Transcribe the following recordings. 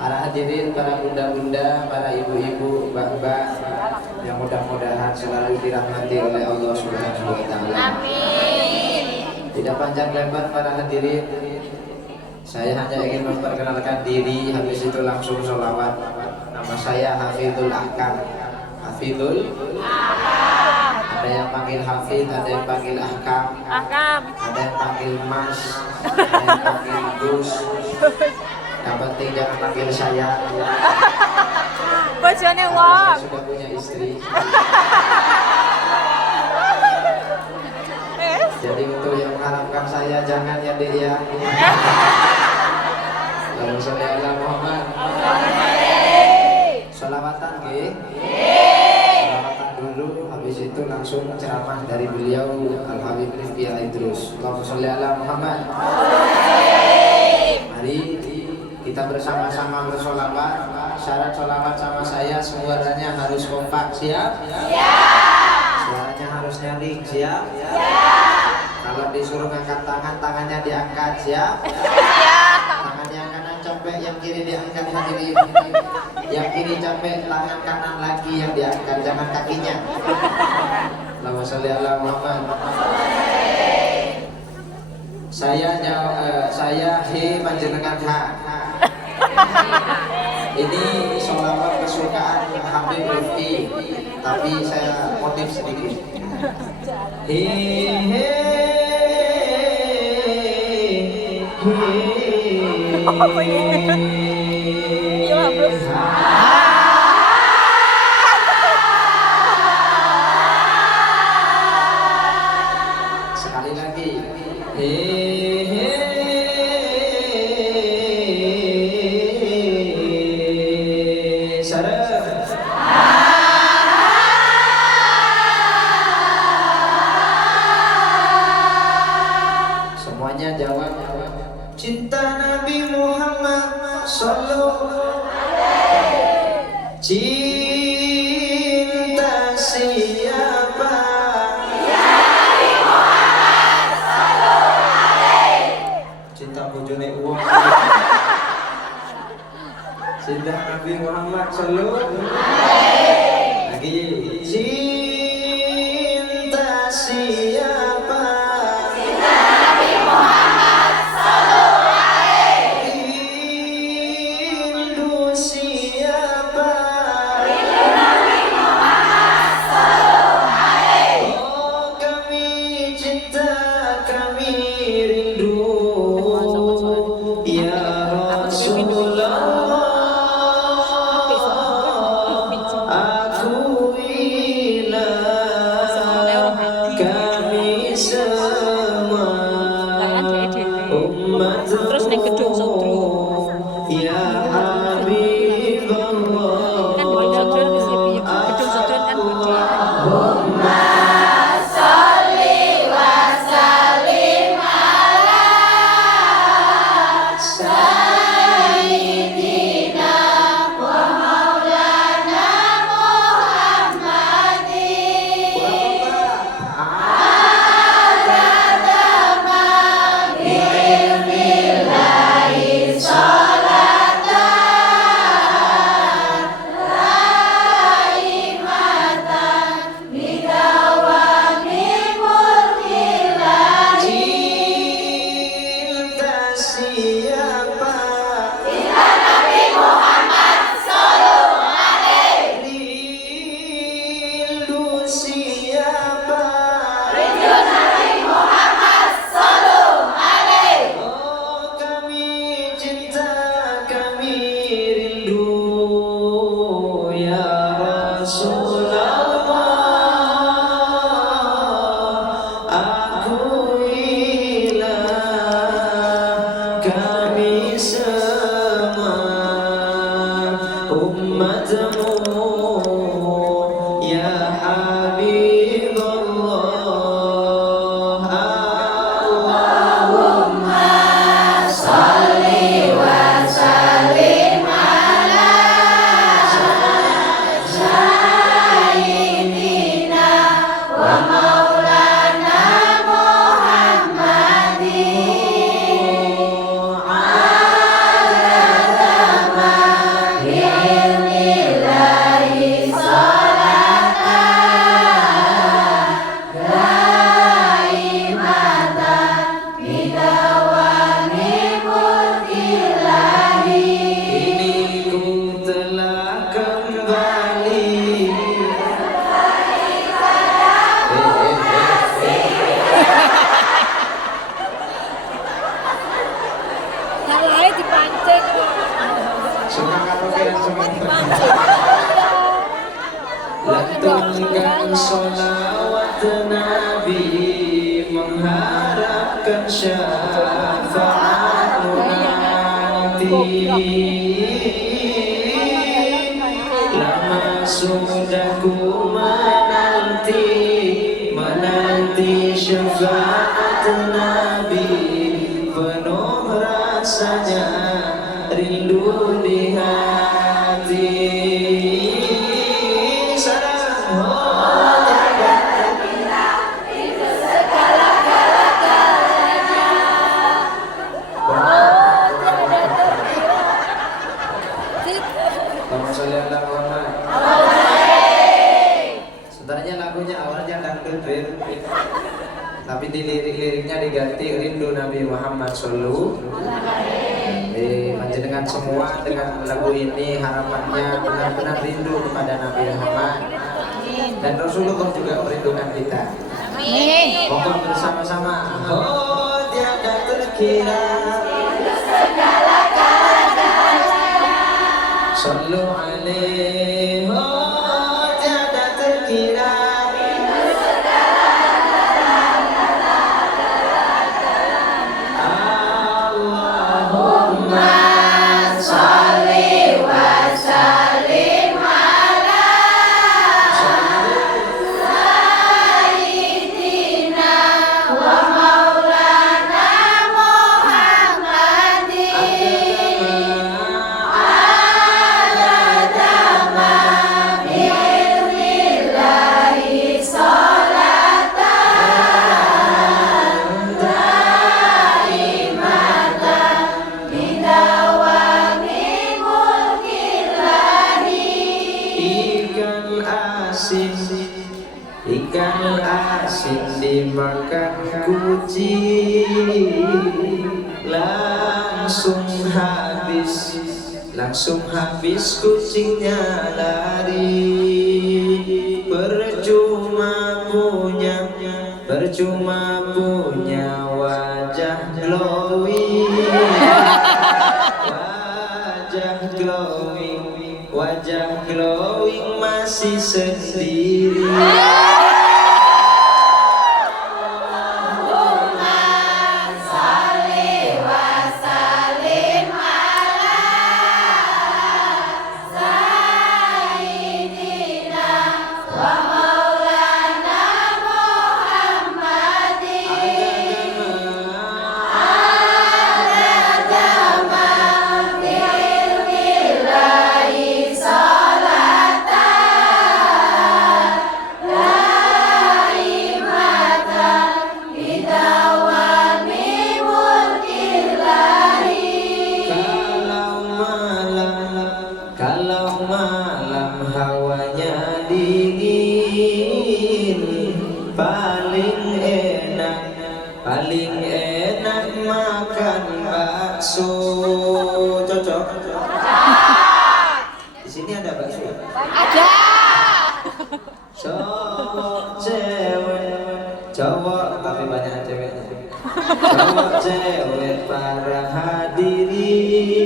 para hadirin, para bunda-bunda, para ibu-ibu, mbak-mbak yang mudah-mudahan selalu dirahmati oleh Allah Subhanahu wa taala. Amin. Tidak panjang lebar para hadirin, saya hanya ingin memperkenalkan diri, habis itu langsung sholawat. Nama saya Hafidul Ahkam. Hafidul Ahkam. Ada yang panggil Hafid, ada yang panggil Ahkam. Ahkam. Ada yang panggil Mas, ada yang panggil Gus. Yang penting jangan panggil saya. Bojone Karena wong. saya sudah punya istri. Jadi untuk yang mengharapkan saya jangan ya dek ya. Lalu sholli ala Muhammad. Sholawatan nggih. Sholawatan dulu, habis itu langsung ceramah dari beliau Al Habib Rifki Al Idrus. Allahumma sholli ala Muhammad. Mari kita bersama-sama bersolawat. Syarat solawat sama saya suaranya harus kompak, siap? Suaranya harus nyaring, siap? Kalau disuruh ngangkat tangan, tangannya diangkat, siap? Tangan yang kanan capek, yang kiri diangkat, hadirin. Yang kiri capek, tangan kanan lagi yang diangkat, jangan kakinya. Allahumma sholli ala Muhammad. Saya he panjenengan ha. Ini sholawat kesukaan Habib Rifki, tapi saya motif sedikit. He he sekali lagi. Semuanya jawab. Cinta Nabi Muhammad Sallallahu Alaihi. Cinta siapa? Nabi Muhammad Sallallahu Alaihi. Cinta bojone uang. Cinta Nabi Muhammad Sallallahu Alaihi. Lagi. Cinta siapa? Terus neng gedung Sodro. Ya Habibullah. Kan gedung Sodro gedung Sodro kan gede. Sayyidi Sholawat Nabi mengharapkan syafaatmu nanti. Lama sudah ku menanti syafaat Nabi, penuh rasanya rindu di hati. Sebenarnya lagunya awalnya dangdut, tapi di lirik-liriknya diganti rindu Nabi Muhammad Sallallahu. Dengan semua dengan lagu ini harapannya benar-benar rindu kepada Nabi Muhammad dan Rasulullah juga merindukan kita. Amin. Pokok bersama-sama. Oh tiada terkira. Sallu alaihi. Oh tiada terkira. Ikan asin dimakan kucing, langsung habis kucingnya lari. Percuma punya wajah glowing masih sendiri. Kalau malam hawanya dingin, paling enak makan bakso. Cocok? Di sini ada bakso? Ada. Cowok tapi banyak ceweknya. Cowok cewek para hadirin,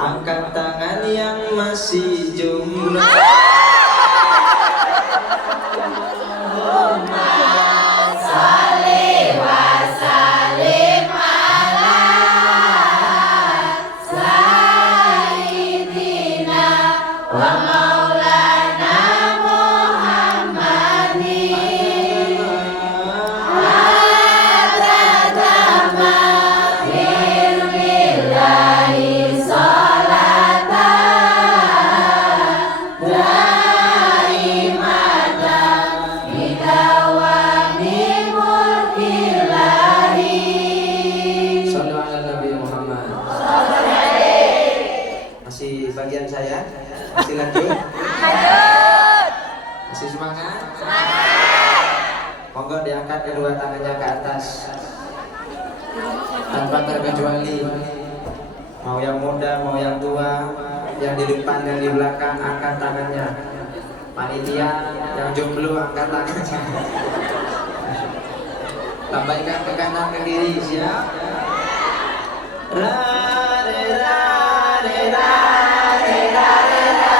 angkat tangan yang masih jomblo. Masih bagian saya? Masih lanjut? Masih semangat? Monggo diangkat kedua tangannya ke atas tanpa terkecuali. Mau yang muda, mau yang tua, yang di depan, yang di belakang, angkat tangannya. Panitia yang jomblo angkat tangannya. Lambaikan ke kanan ke kiri, siap? Ra re ra re ra re ra re ra.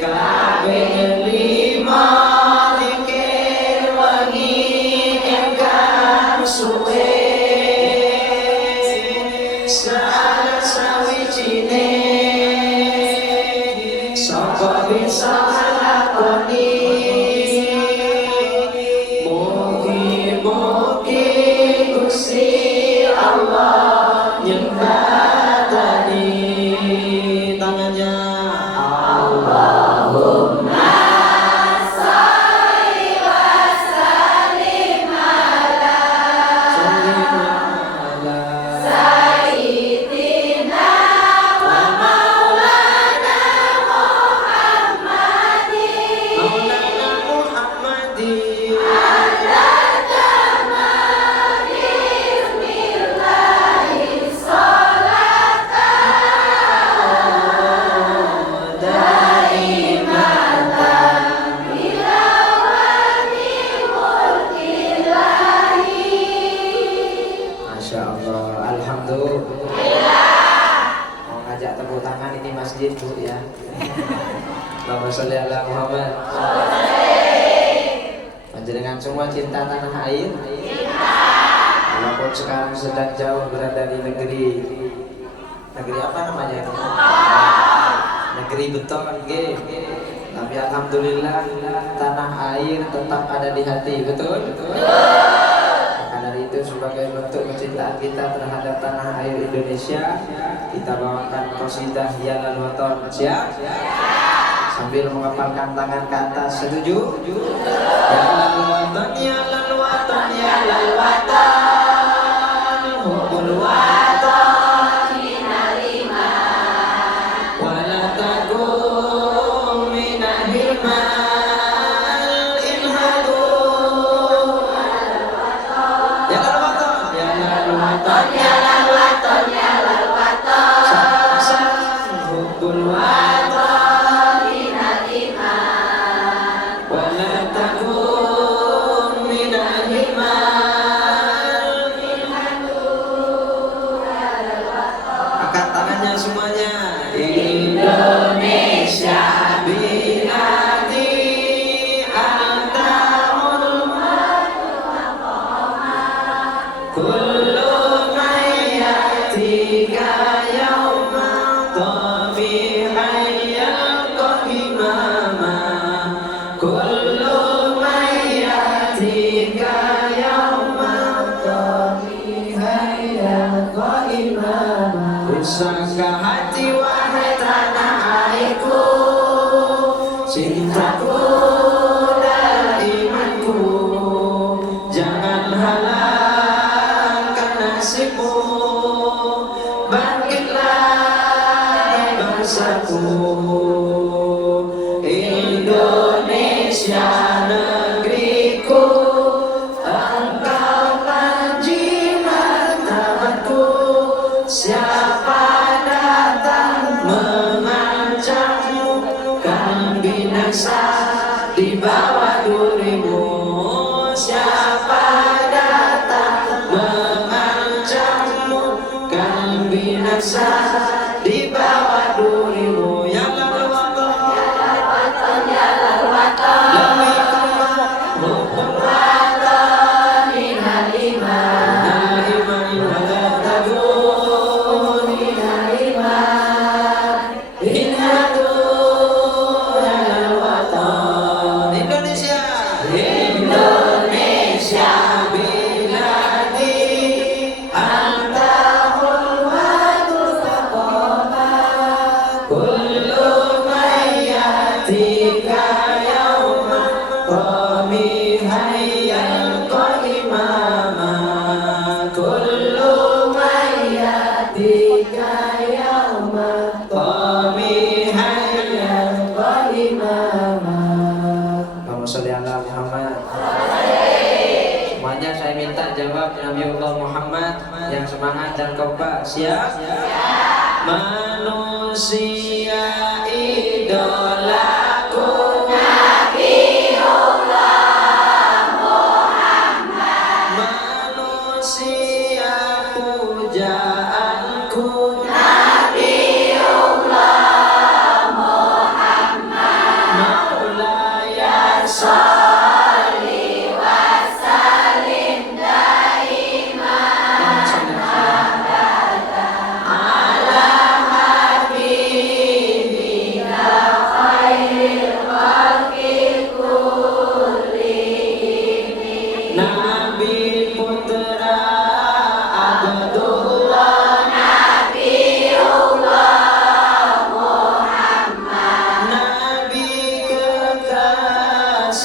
kabeh lima dikir wengi ingkang suwe salah sawijine sapa bisa nglakoni mugi-mugi Gusti Allah nyembadani tangannya Allahumma sholli wa sallim ala sayyidina wa maulana Muhammadin ala tamami bismillahi sholatan daimatan bilawati mulkillahi. Masya Allah, alhamdulillah. Mau ngajak tepuk tangan ini masjid Bu ya. Allahumma sholli ala Muhammad. Panjenengan semua cinta tanah air? Cinta. Walaupun sekarang sedang jauh berada di negeri apa namanya itu? Negeri beton, tapi alhamdulillah tanah air tetap ada di hati, betul? Maka dari itu sebagai bentuk kecintaan kita terhadap tanah air Indonesia, kita bawakan qasidah Ya Lal Watan. Siap? Sambil mengepalkan tangan ke atas, setuju? Ya Lal Watan, Ya Lal Watan, Ya Lal Watan, hubbul watan minal iman, wala takum minal hilman, ilhadu Ya Lal Watan, Ya Lal Watan, Ya Lal Watan, Ya Lal Watan, sama-sama hubbul watan minal iman, wala takum minal hilman, angkat tangannya semuanya. Indonesia biladi anta kullu mayatika yauma tabi'ayyal qahimama kullu mayatika yauma tabi'ayyal qahimama. Kusangka hati wahai tanah airku, cintaku dan imanku, jangan halangkan nasibmu, bangkitlah bangsaku. Indonesia negeriku, engkau panji martabatku. Siapa datang mengancammu, kan binasa di bawah durimu. Siapa datang mengancammu, kan binasa di bawah durimu. Ya Lal Watan, Ya Lal Watan, Ya Lal Watan, hubbul watan minal iman, wala takum minal iman, ilhadu Ya Lal Watan. Indonesia, Indonesia biladi anta hulwatul faqama kullu mayatika yauma qami hayyal qahimama kullu mayatika yauma qami hayyal qahimama. Allahumma sholli ala Muhammad. Semuanya saya minta jawab Nabiullah Muhammad yang semangat dan kompak. Siap? Manusia idolaku manusia pujaanku Nabiullah Muhammad.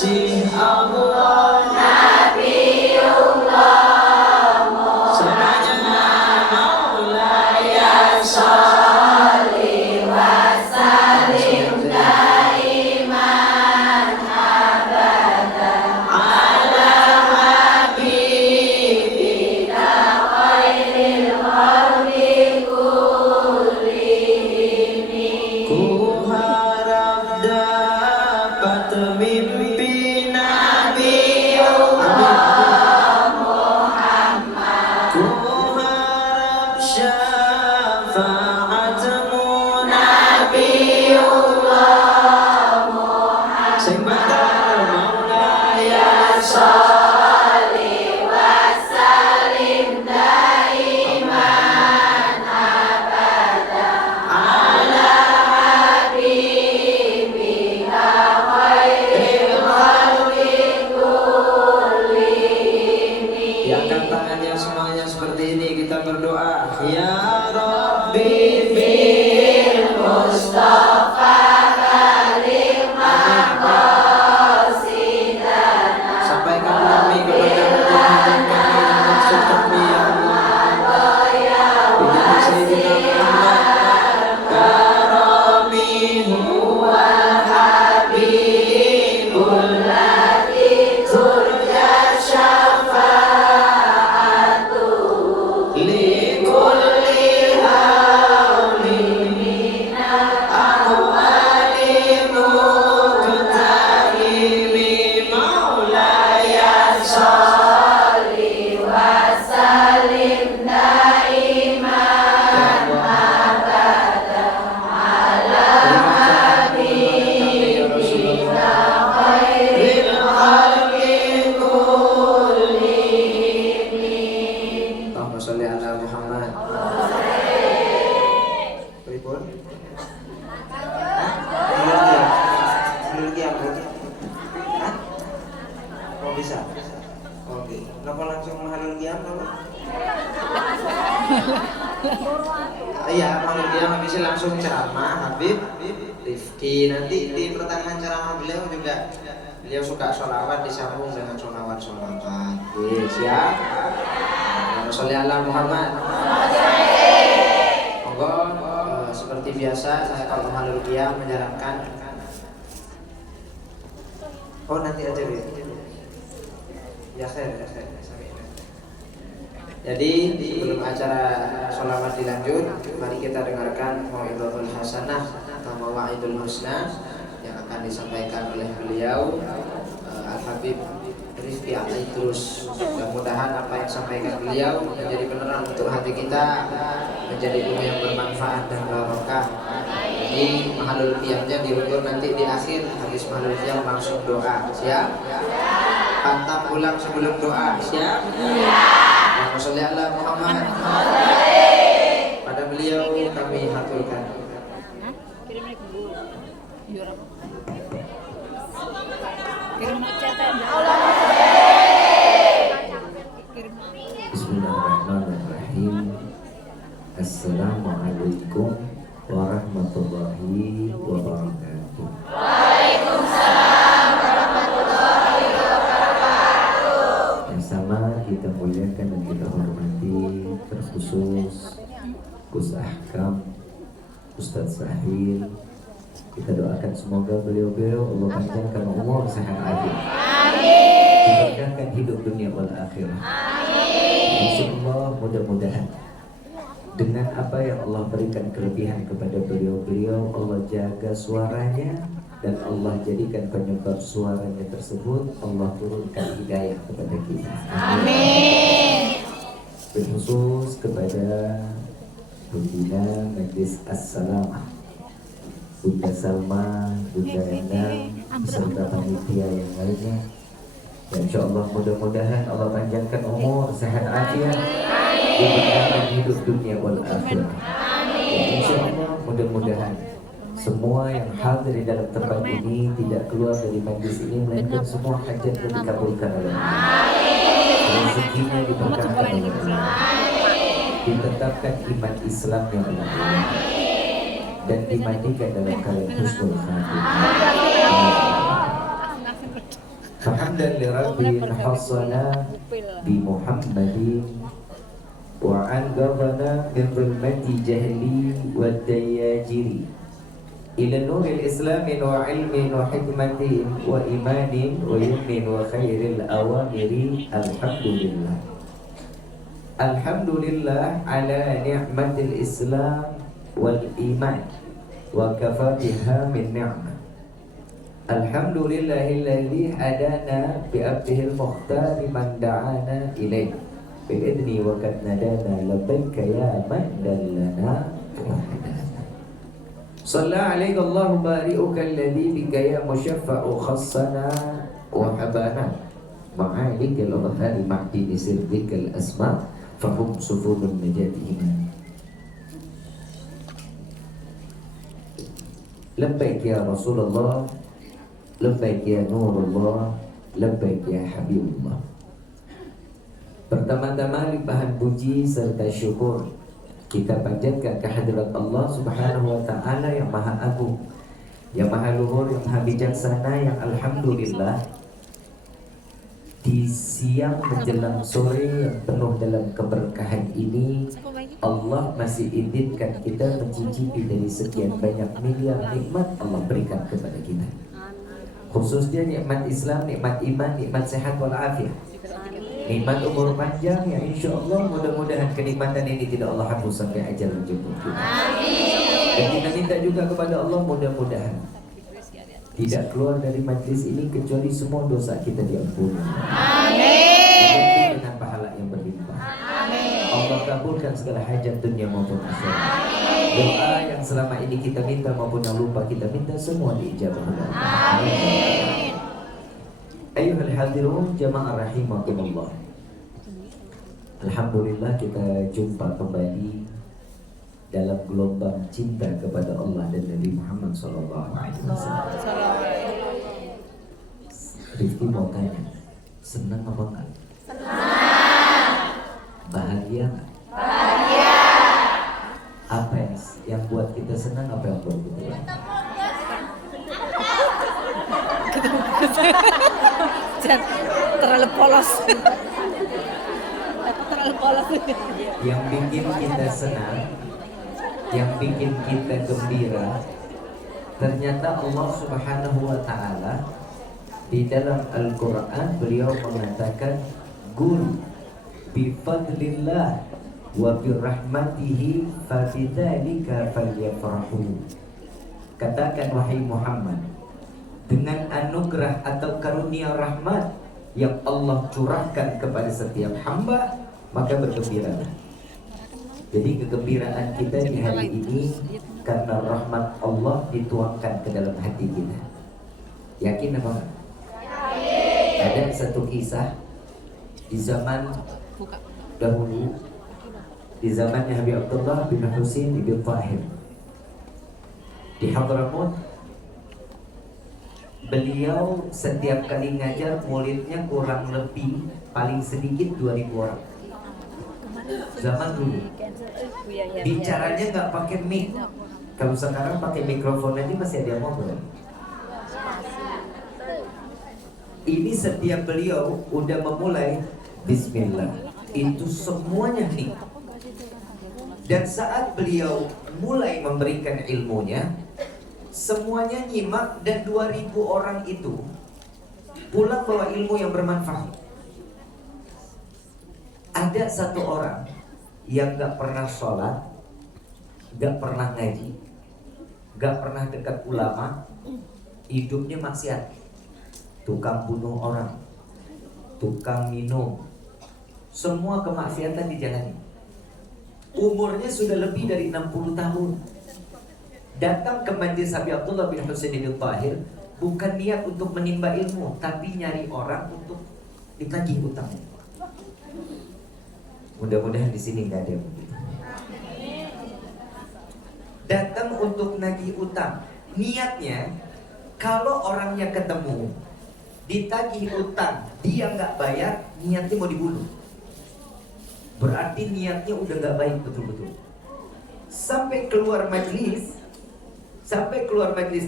kekasih Allah semuanya Maulaya sholli wa sallim daiman abada ala habibika khairil khalqi kullihim. Ku harap dapat mimpi Nabiullah Muhammad. Ku harap syafaatmu Nabiullah Muhammad. Sing betul Maulaya sholli wa sallim daiman abada ala habibika khairil khalqi kullihim. Diangkat tangannya semuanya seperti ini, kita berdoa. Ya Rabbi bil Mustafa balligh maqasidana. Sampaikan kami kepada hajat kami dan maksud kami ya Allah. Dengan Sayyidina Muhammad karami huwal habibul ladzi turja syafa'atu li kulli haulin minal amwali muqtarimi. Maulaya sholli wa sallim daiman abada ala habibika khairil khalqi kullihim. Allahumma sholli ala Muhammad. Pripun? Belum Bu? Hah? Oh bisa? Oke. Kenapa langsung mahalul qiyam? Iya, mahalul qiyam habis langsung ceramah Habib Rifki. Nanti di pertengahan ceramah beliau juga beliau suka sholawat disambung dengan sholawat. Oke, siap? Allahumma sholli ala Muhammad. Monggo, seperti biasa saya kalau mahalul qiyam menyarankan. Oh nanti aja ya. Ya khair. Jadi sebelum acara sholawat dilanjut, mari kita dengarkan mau'izatul hasanah atau mawa'idul husna yang akan disampaikan oleh beliau Al-Habib Rifki Aidrus. Mudah-mudahan apa yang disampaikan beliau menjadi penerang untuk hati kita, menjadi ilmu yang bermanfaat dan barokah. Jadi mahalul qiyamnya diundur nanti di akhir, habis mahalul qiyam langsung doa. Siap? Pantang pulang sebelum doa. Siap? Allahumma sholli ala Muhammad. Pada beliau kami haturkan. Bismillahirrahmanirrahim. Assalamualaikum warahmatullahi wabarakatuh. Waalaikumsalam warahmatullahi wabarakatuh. Yang sama kita muliakan dan kita hormati terkhusus Gus Ahkam, Ustadz Sahil. Kita doakan semoga beliau-beliau Allah panjangkan umur sehat afiat. Amin. Diberkahkan hidup dunia wal akhirah. Amin. Insyaallah mudah-mudahan dengan apa yang Allah berikan kelebihan kepada beliau-beliau, Allah jaga suaranya dan Allah jadikan penyebab suaranya tersebut Allah turunkan hidayah kepada kita. Amin. Berkhusus kepada pimpinan Majlis As-Salamah, Bunda Salma, Bunda Endang, beserta panitia yang lainnya. Dan insyaallah mudah-mudahan Allah panjangkan umur, sehat afiat, diberkahkan hidup dunia wal akhirah. Dan insyaallah mudah-mudahan semua yang hadir di dalam tempat ini tidak keluar dari majlis ini melainkan semua hajat dikabulkan oleh Allah. Rezekinya diberkahkan oleh Allah. Ditetapkan iman Islamnya oleh Allah. Dan dimatikan dalam keadaan husnul khatimah. hamdan lirabbil hasana bi Muhammadin wa anqadhana min dhulmati jahli wad dayajiri ila nuril islamin wa ilmin wa hikmatin wa imanin wa yumnin wa khairil awamiri. Alhamdulillah, alhamdulillah ala ni'matil islam wal iman wa kafa biha min ni'mah. Alhamdulillahilladzi hadana bi abdihil mukhtar man da'ana ilaih bi'idni wa qad nadana labbaika ya man dallana. Shalla alaika Allahu bari'uka alladzi bika ya musyaffa'u khassana wa habana ma'alikal adhari ma'dini sirdikal asma' fahum sufudun najati iman. Labbaik ya Rasulullah, labbaik ya Nurullah, labbaik ya Habibullah. Pertama-tama limpahan puji serta syukur kita panjatkan kehadirat Allah Subhanahu wa Ta'ala yang Maha Agung, yang Maha Luhur, yang Maha Bijaksana, yang alhamdulillah di siang menjelang sore yang penuh dalam keberkahan ini Allah masih izinkan kita mencicipi dari sekian banyak miliar nikmat Allah berikan kepada kita, khususnya nikmat Islam, nikmat iman, nikmat sehat walafiat, nikmat umur panjang yang insya Allah mudah-mudahan kenikmatan ini tidak Allah hapus sampai ajal menjemput kita. Dan kita minta juga kepada Allah mudah-mudahan tidak keluar dari majlis ini kecuali semua dosa kita diampuni. Amin. Dengan pahala yang berlimpah. Amin. Allah kabulkan segala hajat dunia maupun akhirat. Doa yang selama ini kita minta maupun yang lupa kita minta semua diijabah oleh Allah. Amin. Ayyuhal hadirun jamaah rahimakumullah. Alhamdulillah kita jumpa kembali dalam gelombang cinta kepada Allah dan Nabi Muhammad SAW. Rifki mau tanya, senang apa enggak? Senang. Bahagia enggak? Bahagia. Apa yang buat kita senang, apa yang buat kita bahagia? Terlalu polos. Terlalu polos. Yang bikin kita senang, yang bikin kita gembira, ternyata Allah Subhanahu wa Ta'ala di dalam Al-Quran beliau mengatakan Qul bifadlillah wa birahmatihi fabidzalika falyafrahu. Katakan wahai Muhammad, dengan anugerah atau karunia rahmat yang Allah curahkan kepada setiap hamba, maka bergembiralah. Jadi kegembiraan kita di hari ini karena rahmat Allah dituangkan ke dalam hati kita. Yakin apa enggak? Ada satu kisah di zaman dahulu, di zamannya Habib Abdullah bin Husain bin Tahir di Hadramaut. Beliau setiap kali ngajar muridnya kurang lebih paling sedikit 2000 orang. Zaman dulu bicaranya nggak pakai mic. Kalau sekarang pakai mikrofon aja masih ada yang ngobrol. Ini setiap beliau udah memulai Bismillah, itu semuanya nih. Dan saat beliau mulai memberikan ilmunya, semuanya nyimak dan 2000 orang itu pulang bawa ilmu yang bermanfaat. Ada satu orang yang gak pernah sholat, gak pernah ngaji, gak pernah dekat ulama, hidupnya maksiat, tukang bunuh orang, tukang minum, semua kemaksiatan dijalani. Umurnya sudah lebih dari 60 tahun. Datang ke majlis Habib Abdullah bin Husain bin Tahir bukan niat untuk menimba ilmu, tapi nyari orang untuk ditagih utang. Mudah-mudahan di sini nggak ada yang begitu. Datang untuk nagih utang. Niatnya kalau orangnya ketemu ditagih utang, dia nggak bayar, niatnya mau dibunuh. Berarti niatnya udah nggak baik betul-betul. Sampai keluar majlis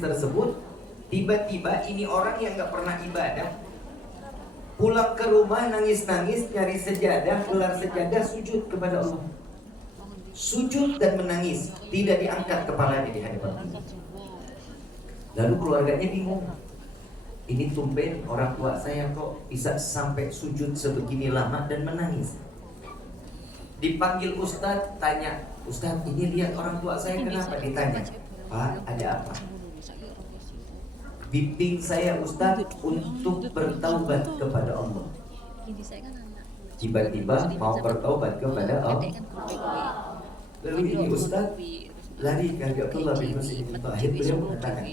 tersebut, tiba-tiba ini orang yang nggak pernah ibadah Pulang ke rumah nangis-nangis, cari sejadah, gelar sejadah, sujud kepada Allah. Sujud dan menangis, tidak diangkat kepalanya di hadapan Allah. Lalu keluarganya bingung. Ini tumben orang tua saya kok bisa sampai sujud sebegini lama dan menangis. Dipanggil Ustadz, tanya, Ustadz ini lihat orang tua saya kenapa? Ditanya, Pak ada apa? Bimbing saya Ustadz untuk bertaubat kepada Allah. Tiba-tiba mau bertaubat kepada Allah. Lalu ini Ustadz lari ke Abdullah bin Muslim bin Tahir, beliau mengatakan,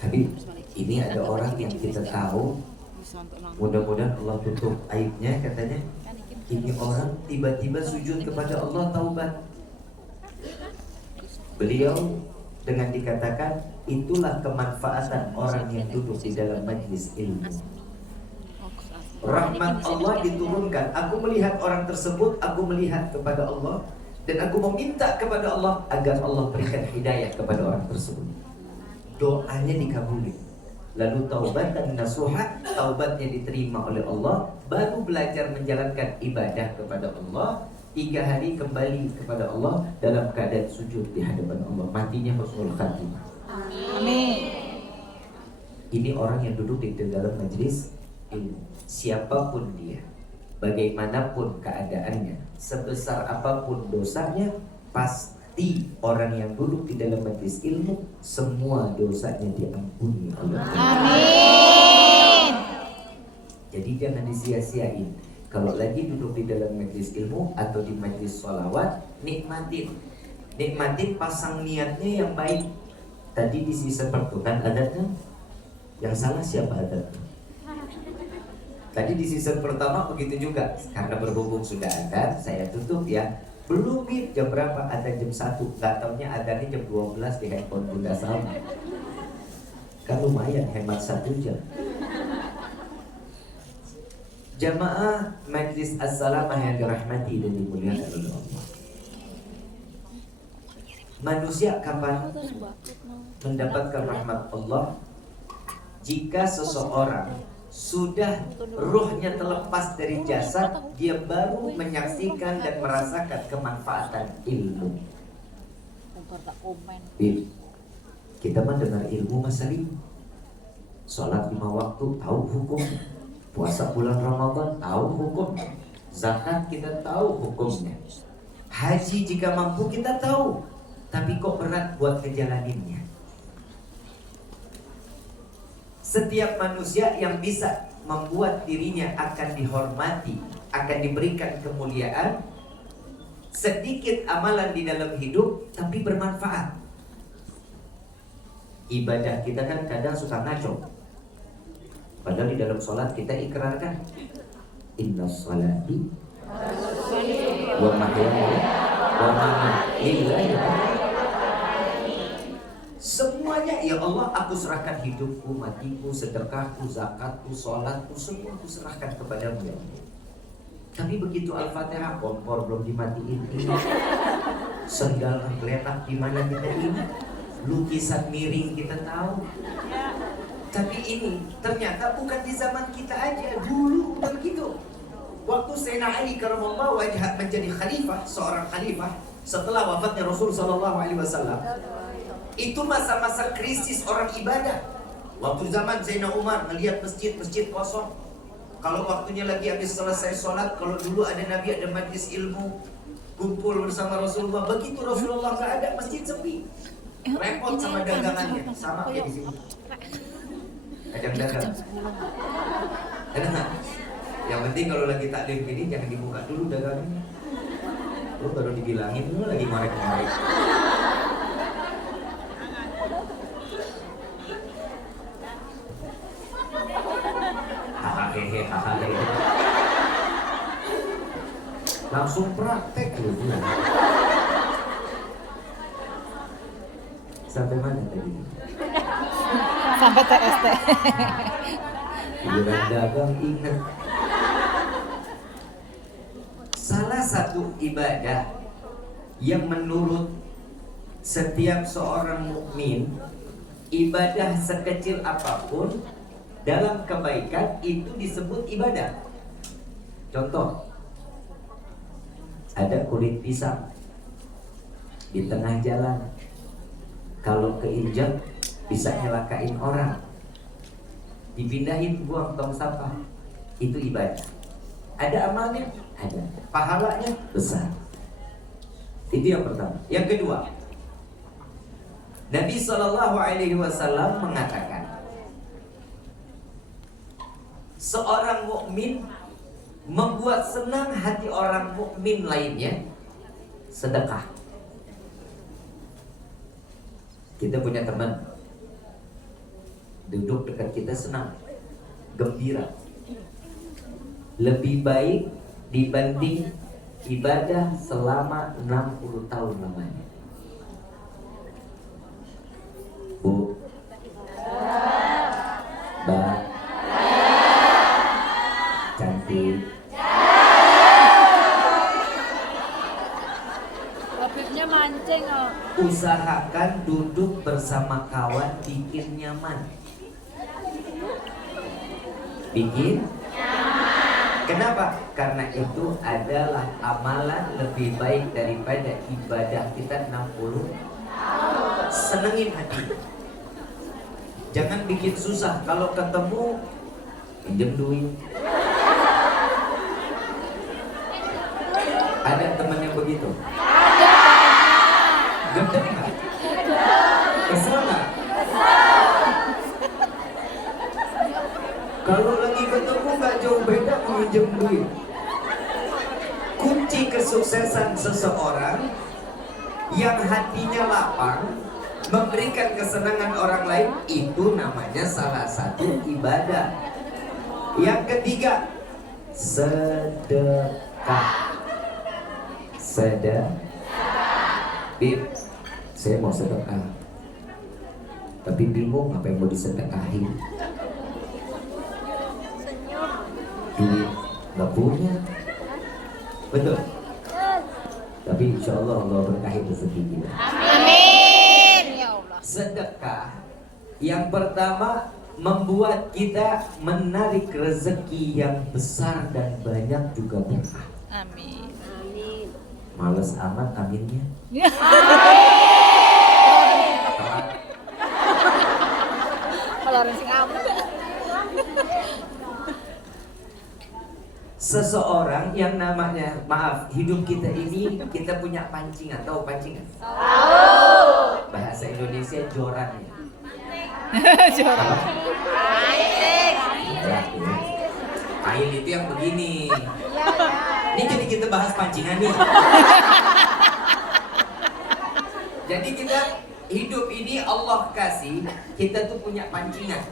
Habib, ini ada orang yang kita tahu, mudah-mudahan Allah tutup aibnya, katanya. Ini orang tiba-tiba sujud kepada Allah taubat. Beliau dengan dikatakan, itulah kemanfaatan orang yang duduk di dalam majlis ilmu. Rahmat Allah diturunkan. Aku melihat orang tersebut, aku melihat kepada Allah, dan aku meminta kepada Allah agar Allah berikan hidayah kepada orang tersebut. Doanya dikabuli. Lalu taubatan nasuha, taubatnya diterima oleh Allah, baru belajar menjalankan ibadah kepada Allah. 3 hari kembali kepada Allah dalam keadaan sujud di hadapan Allah. Matinya husnul khatimah. Amin. Ini orang yang duduk di dalam majlis ilmu. Siapapun dia, bagaimanapun keadaannya, sebesar apapun dosanya, pasti orang yang duduk di dalam majlis ilmu, semua dosanya diampuni oleh Allah. Amin. Jadi jangan disia-siain. Kalau lagi duduk di dalam majlis ilmu atau di majlis sholawat, nikmatin. Nikmatin, pasang niatnya yang baik. Tadi di season pertukan adatnya, yang salah siapa adatnya? Tadi di season pertama begitu juga. Karena berhubung sudah ada, saya tutup ya. Belum nih jam berapa? Ada jam 1. Gak taunya adanya jam 12 di handphone Bunda Salma. Kan lumayan, hemat 1 jam. Jamaah majlis as-salamah yang dirahmati dan dimuliakan oleh Allah. Manusia kapan mendapatkan rahmat Allah? Jika seseorang sudah ruhnya terlepas dari jasad, dia baru menyaksikan dan merasakan kemanfaatan ilmu. Kita mendengar ilmu masa ilmu. Sholat 5 waktu tahu hukumnya. Puasa bulan Ramadan tahu hukumnya. Zakat kita tahu hukumnya. Haji jika mampu kita tahu. Tapi kok berat buat ngejalaninnya. Setiap manusia yang bisa membuat dirinya akan dihormati, akan diberikan kemuliaan, sedikit amalan di dalam hidup tapi bermanfaat. Ibadah kita kan kadang suka ngaco. Padahal di dalam sholat kita ikrarkan, inna sholati wa mahyaya wa mamati lillahi. Semuanya ya Allah, aku serahkan hidupku, matiku, sedekahku, zakatku, sholatku, semua aku serahkan kepadamu ya Allah. Tapi begitu Al-Fatihah, kompor belum dimatiin ini, sendal geletak di mana kita ini, lukisan miring kita tahu. Tapi ini ternyata bukan di zaman kita aja, dulu begitu. Waktu Sayyidina Ali karramallahu wajhah menjadi khalifah, seorang khalifah setelah wafatnya Rasul sallallahu alaihi wasallam, itu masa-masa krisis orang ibadah. Waktu zaman Sayyidina Umar melihat masjid-masjid kosong. Kalau waktunya lagi habis selesai sholat, kalau dulu ada Nabi, ada majlis ilmu, kumpul bersama Rasulullah. Begitu Rasulullah gak ada, masjid sepi. Repot sama dagangannya, sama kayak di sini. Ajang dagang. Ada nggak? Yang penting kalau lagi taklim gini jangan dibuka dulu dagangannya. Lu baru dibilangin lu lagi ngorek-ngorek. Hahaha. Langsung praktek lu. Sampai mana tadi? Sampai TST. Giliran dagang ingat. Salah satu ibadah yang menurut setiap seorang mukmin, ibadah sekecil apapun dalam kebaikan itu disebut ibadah. Contoh, ada kulit pisang di tengah jalan, kalau keinjak bisa nyelakain orang, dipindahin buang tong sampah, itu ibadah. Ada amalnya? Ada. Pahalanya besar. Itu yang pertama. Yang kedua, Nabi SAW mengatakan, seorang mukmin membuat senang hati orang mukmin lainnya sedekah. Kita punya teman duduk dekat kita senang, gembira, lebih baik dibanding ibadah selama 60 tahun lamanya. Bu, Mbak, cantik. Topiknya mancing oh. Usahakan duduk bersama kawan bikin nyaman. Bikin nyaman. Kenapa? Karena itu adalah amalan lebih baik daripada ibadah kita 60 tahun. Senengin hati. Jangan bikin susah. Kalau ketemu pinjam duit. Ada teman yang begitu? Gede nggak? Kesel nggak? Kalau lagi ketemu nggak jauh beda pinjam duit. Kunci kesuksesan seseorang yang hatinya lapang, memberikan kesenangan orang lain, itu namanya salah satu ibadah. Yang ketiga, sedekah. Bib, saya mau sedekah, tapi bingung apa yang mau disedekahin. Duit nggak punya, betul. Tapi insya Allah Allah berkahin rezeki kita. Amin ya Allah. Sedekah yang pertama membuat kita menarik rezeki yang besar dan banyak juga berkah. Amin. Males amat aminnya. Kalau orang sing amat. Seseorang yang namanya, maaf, hidup kita ini kita punya pancingan. Tahu pancingan? Tahu. Bahasa Indonesia joran ya. Jorok. Kain itu yang begini. Ini jadi kita bahas pancingan nih. Jadi kita hidup ini Allah kasih, kita tuh punya pancingan.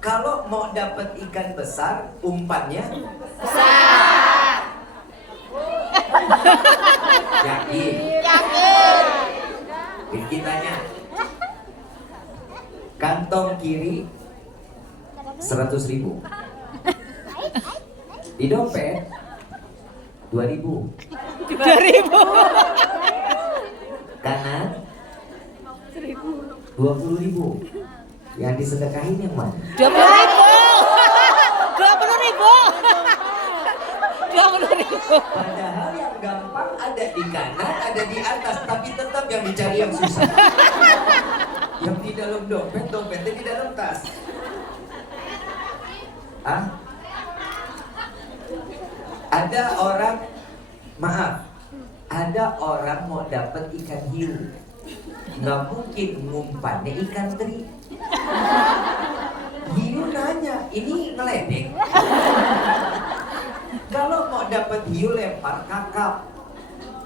Kalau mau dapat ikan besar, umpannya Besar. yakin. Yakin. Kitanya kantong kiri 100.000, di dompet 2.000, 2.000. kanan 20.000. Yang disedekahin yang mana? 20.000. 20.000. Padahal yang gampang ada di kanan, ada di atas, tapi tetap yang dicari yang susah. Yang di dalam dompet, dompetnya di dalam tas. Ada orang, maaf, ada orang mau dapat ikan hiu, nggak mungkin ngumpannya ikan teri. Hiu nanya, ini ngeledek. Kalau mau dapat hiu lempar kakap.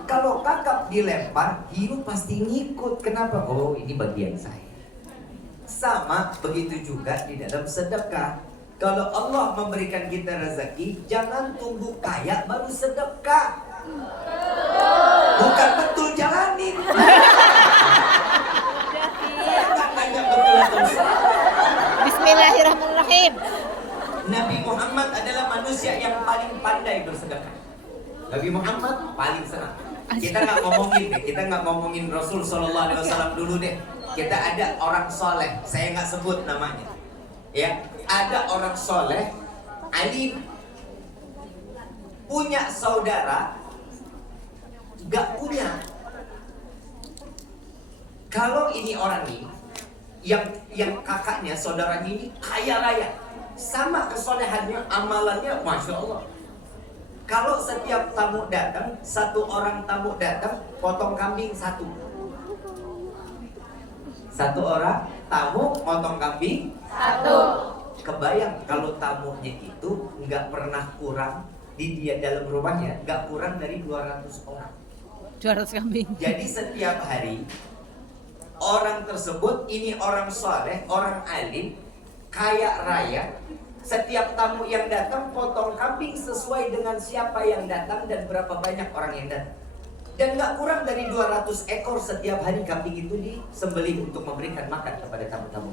Kalau kakap dilempar, hiu pasti ngikut. Kenapa? Oh, ini bagian saya. Sama begitu juga di dalam sedekah. Kalau Allah memberikan kita rezeki, jangan tunggu kaya baru sedekah. Bukan betul, jalanin. Saya nggak tanya betul atau salah. Bismillahirrahmanirrahim. Nabi Muhammad adalah manusia yang paling pandai bersedekah. Nabi Muhammad paling senang. Kita nggak ngomongin deh, kita nggak ngomongin Rasul Shallallahu Alaihi Wasallam dulu deh. Kita ada orang soleh, saya nggak sebut namanya. Ya, ada orang soleh, alim, punya saudara, gak punya. Kalau ini orang ini, yang kakaknya, saudaranya ini kaya raya, sama kesolehannya, amalannya, masya Allah. Kalau setiap tamu datang, satu orang tamu datang, potong kambing satu. Satu orang tamu potong kambing satu. Kebayang kalau tamunya itu nggak pernah kurang di dia dalam rumahnya, nggak kurang dari 200 orang. 200 kambing. Jadi setiap hari orang tersebut ini orang soleh, orang alim, kaya raya. Setiap tamu yang datang potong kambing sesuai dengan siapa yang datang dan berapa banyak orang yang datang. Dan gak kurang dari 200 ekor setiap hari kambing itu disembelih untuk memberikan makan kepada tamu-tamu.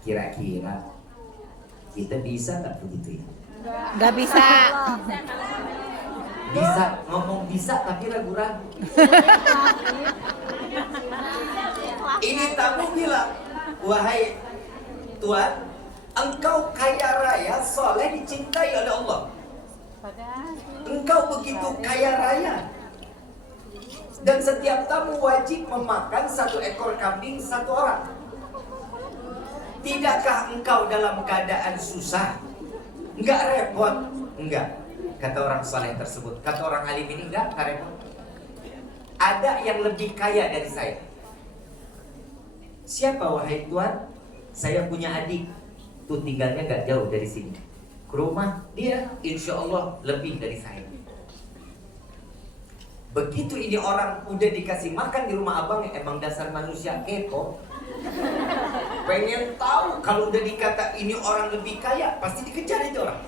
Kira-kira kita bisa gak begitu ya? Nggak bisa. Bisa, ngomong bisa tapi ragu-ragu. Ini tamu bilang, wahai Tuhan, engkau kaya raya, soleh, dicintai oleh Allah. Engkau begitu kaya raya. Dan setiap tamu wajib memakan 1 ekor kambing 1 orang. Tidakkah engkau dalam keadaan susah? Enggak repot? Enggak. Kata orang soleh tersebut. Kata orang alim ini enggak repot. Ada yang lebih kaya dari saya. Siapa wahai Tuhan? Saya punya adik. Tuh tinggalnya gak jauh dari sini. Ke rumah dia insya Allah lebih dari saya. Begitu ini orang udah dikasih makan di rumah abang, emang dasar manusia kepo, pengen tahu. Kalau udah dikata ini orang lebih kaya, pasti dikejar itu orang.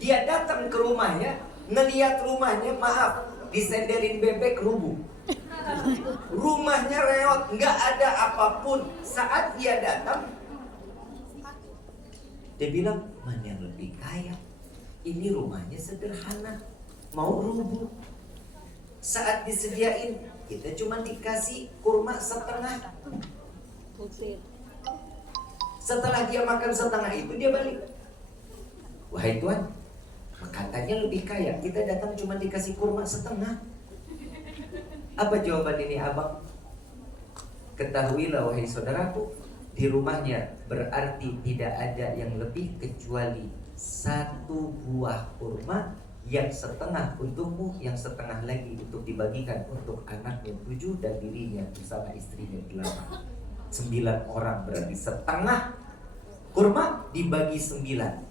Dia datang ke rumahnya, ngeliat rumahnya, maaf, disenderin bebek rubuh. Rumahnya reot, nggak ada apapun. Saat dia datang, dia bilang, mana yang lebih kaya? Ini rumahnya sederhana, mau rubuh. Saat disediain, kita cuma dikasih kurma setengah. Setelah dia makan setengah itu, dia balik. Wahai Tuhan, katanya lebih kaya, kita datang cuma dikasih kurma setengah. Apa jawaban ini abang? Ketahuilah wahai saudaraku, di rumahnya berarti tidak ada yang lebih kecuali 1 buah kurma, yang setengah untukmu, yang setengah lagi untuk dibagikan untuk anaknya 7 dan dirinya bersama istrinya 8. 9 orang, berarti setengah kurma dibagi 9.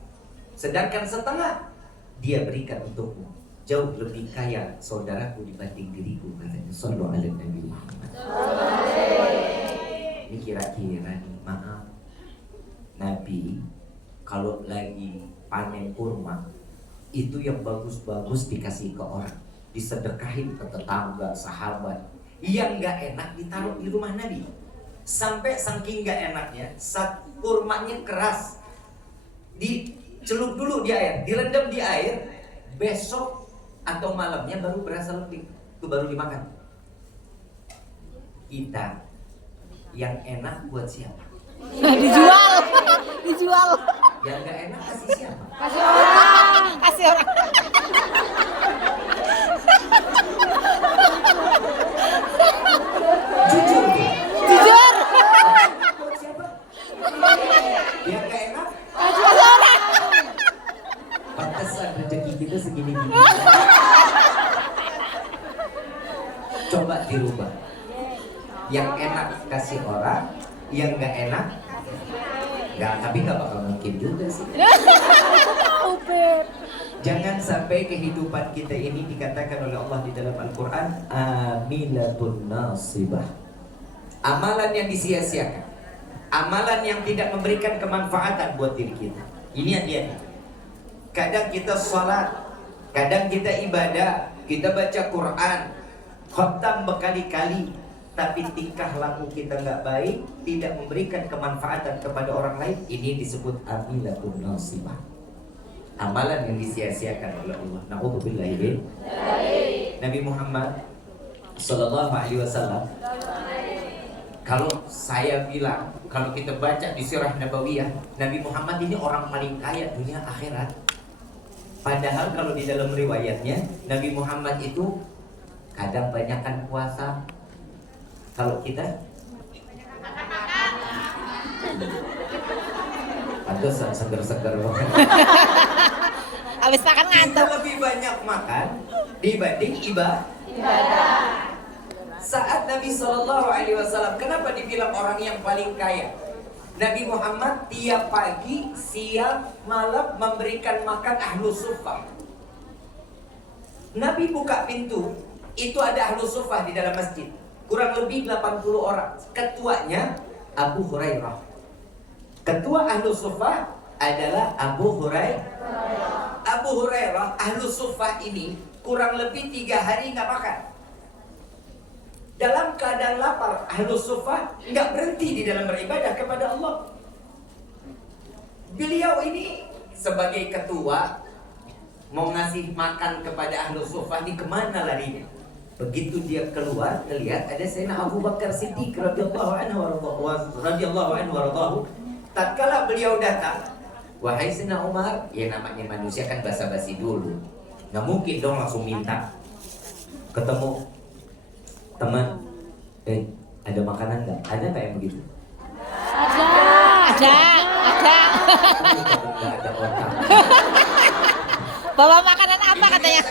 Sedangkan setengah dia berikan untukmu. Jauh lebih kaya saudaraku dibanding diriku, katanya. Sallallahu alaihi Nabi Muhammad. Ini kira-kira nih, maaf, Nabi kalau lagi panen kurma itu yang bagus-bagus dikasih ke orang, disedekahin ke tetangga, sahabat. Yang nggak enak ditaruh di rumah Nabi. Sampai saking nggak enaknya, saat kurmanya keras, dicelup dulu di air, direndam di air, besok atau malamnya baru berasa lebih, itu baru dimakan. Kita yang enak buat siapa? Dijual. Dijual. Yang nggak enak kasih siapa? Kasih orang. Kasih orang. Jujur tuh. Jujur. Buat siapa? Yang nggak enak? Kasih orang. Pantesan rezeki kita segini-gini. Coba dirubah. Yang enak kasih orang, yang nggak enak nggak, tapi nggak bakal mungkin juga sih. Jangan sampai kehidupan kita ini dikatakan oleh Allah di dalam Al-Quran amilatun nasibah, amalan yang disia-siakan, amalan yang tidak memberikan kemanfaatan buat diri kita. Ini yang dia. Kadang kita sholat, kadang kita ibadah, kita baca Quran, khatam berkali-kali, tapi tingkah laku kita nggak baik, tidak memberikan kemanfaatan kepada orang lain. Ini disebut amilatun nasibah, amalan yang disia-siakan oleh Allah. Na'udzubillahi. Nabi Muhammad sallallahu alaihi wasallam Kalau saya bilang, kalau kita baca di Sirah Nabawiyah, Nabi Muhammad ini orang paling kaya dunia akhirat. Padahal kalau di dalam riwayatnya, Nabi Muhammad itu kadang banyakkan puasa. Kalau kita ada seger-seger banget. Habis makan Kita ngantuk. lebih banyak makan dibanding ibadah. Saat Nabi SAW, kenapa dibilang orang yang paling kaya? Nabi Muhammad tiap pagi, siang, malam memberikan makan ahlu suffah. Nabi buka pintu, itu ada ahlu suffah di dalam masjid. Kurang lebih 80 orang. Ketuanya Abu Hurairah. Ketua ahlu suffah adalah Abu Hurairah. Abu Hurairah, ahlu suffah ini kurang lebih 3 hari nggak makan. Dalam keadaan lapar, ahlu suffah nggak berhenti di dalam beribadah kepada Allah. Beliau ini sebagai ketua mau ngasih makan kepada ahlu suffah, ini kemana larinya? Begitu dia keluar, terlihat ada Sayyidina Abu Bakar Siddiq radhiyallahu anhu waradahu. Tatkala beliau datang, wahai Sayyidina Umar, ya namanya manusia kan basa-basi dulu. Nggak mungkin dong langsung minta. Ketemu teman, ada makanan nggak? Ada nggak yang begitu? Ada. Nggak ada otak. Bawa makanan apa katanya?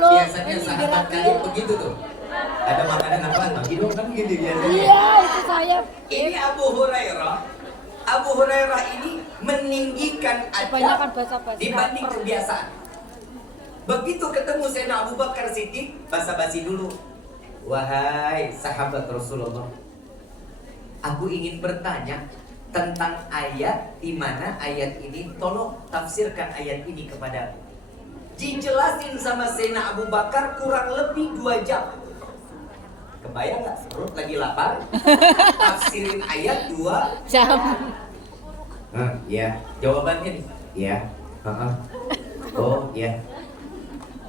Biasanya sahabat kalian begitu tuh. Ada makanan apa? Bagi dong kan gitu biasanya. Iya, itu saya. Ini Abu Hurairah. Abu Hurairah ini meninggikan adab dibanding kebiasaan. Begitu ketemu Sayyidina Abu Bakar Siddiq, basa-basi dulu. Wahai sahabat Rasulullah, aku ingin bertanya tentang ayat di mana ayat ini, tolong tafsirkan ayat ini kepada aku. Dijelasin sama Sayyidina Abu Bakar kurang lebih 2 jam. Kebayang nggak? Perut lagi lapar, tafsirin ayat 2 Jam. Ya, jawabannya nih. Ya. Oh, ya.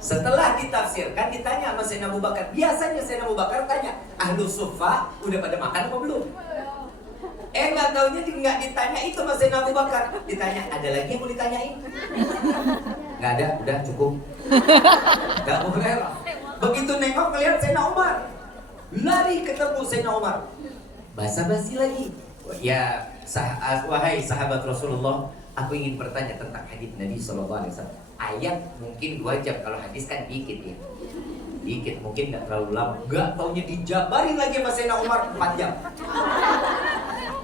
Setelah ditafsirkan, ditanya sama Sayyidina Abu Bakar. Biasanya Sayyidina Abu Bakar tanya, ahlu suffah udah pada makan apa belum? Nggak taunya nggak ditanya itu sama Sayyidina Abu Bakar. Ditanya, ada lagi yang mau ditanyain? Nggak ada, udah cukup. Nggak mau rela. Begitu nengok ngeliat Sayyidina Umar, lari ketemu Sayyidina Umar. Basa-basi lagi. Ya, wahai sahabat Rasulullah, aku ingin bertanya tentang hadis Nabi SAW. Ayat mungkin 2 jam, kalau hadis kan dikit ya. Dikit, mungkin nggak terlalu lama. Nggak taunya dijabarin lagi sama Sayyidina Umar 4 jam.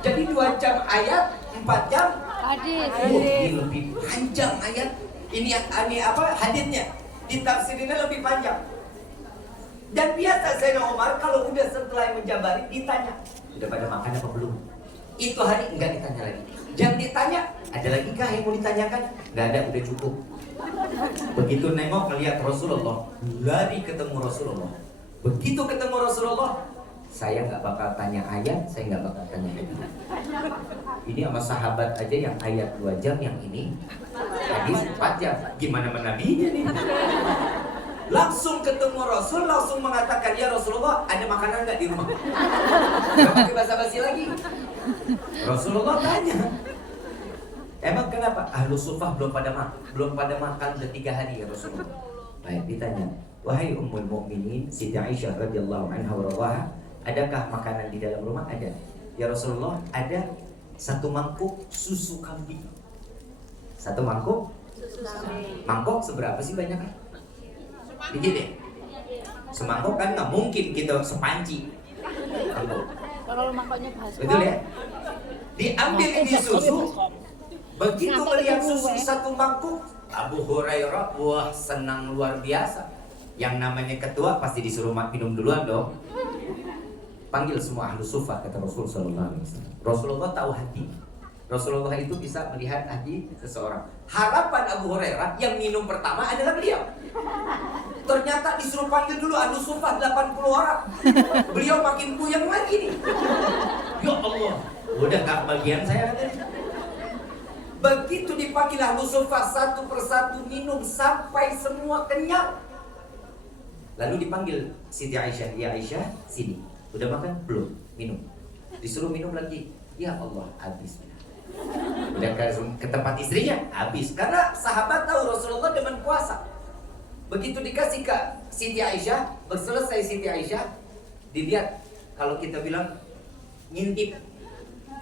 Jadi 2 jam ayat, 4 jam Hadis. ini lebih panjang ayat. Ini apa hadisnya? Ditafsirinnya lebih panjang. Dan biasa Sayyidina Umar kalau udah setelah menjabari ditanya, sudah pada makan apa belum? Itu hari enggak ditanya lagi. Jam ditanya, ada lagi kah yang mau ditanyakan? Enggak ada, udah cukup. Begitu nengok melihat Rasulullah, lari ketemu Rasulullah. Begitu ketemu Rasulullah, saya nggak bakal tanya ayat, saya nggak bakal tanya hadis. Ini sama sahabat aja yang ayat 2 jam, yang ini hadis 4 jam. Gimana menabinya nih? Langsung ketemu Rasul, langsung mengatakan, ya Rasulullah, ada makanan nggak di rumah? Nggak pakai basa-basi lagi. Rasulullah tanya, emang kenapa? Ahlu suffah belum pada makan udah 3 hari ya Rasulullah. Baik, ditanya, wahai ummul mukminin Siti Aisyah radhiyallahu anha warḍaha, adakah makanan di dalam rumah? Ada. Ya Rasulullah, ada 1 mangkuk susu kambing. 1 mangkuk susu kambing. Mangkok seberapa sih banyaknya? Dikit ya? Semangkok kan nggak mungkin kita sepanci. Kalau mangkoknya bahas. Betul ya? Diambil ini susu. Begitu melihat susu 1 mangkuk, Abu Hurairah, wah senang luar biasa. Yang namanya ketua pasti disuruh minum duluan dong. Panggil semua ahlu suffah, kata Rasul sallallahu alaihi wasallam. Rasulullah tahu hati. Rasulullah itu bisa melihat hati seseorang. Harapan Abu Hurairah yang minum pertama adalah beliau. Ternyata disuruh panggil dulu ahlu suffah 80 orang. Beliau makin puyeng lagi nih. Ya Allah, udah gak bagian saya katanya. Begitu dipanggil ahlu suffah 1 persatu minum sampai semua kenyang. Lalu dipanggil Siti Aisyah, ya Aisyah, sini. Udah makan? Belum. Minum. Disuruh minum lagi. Ya Allah, habis. Udah ke tempat istrinya, habis. Karena sahabat tahu Rasulullah demen puasa. Begitu dikasih ke Siti Aisyah, selesai Siti Aisyah, dilihat kalau kita bilang ngintip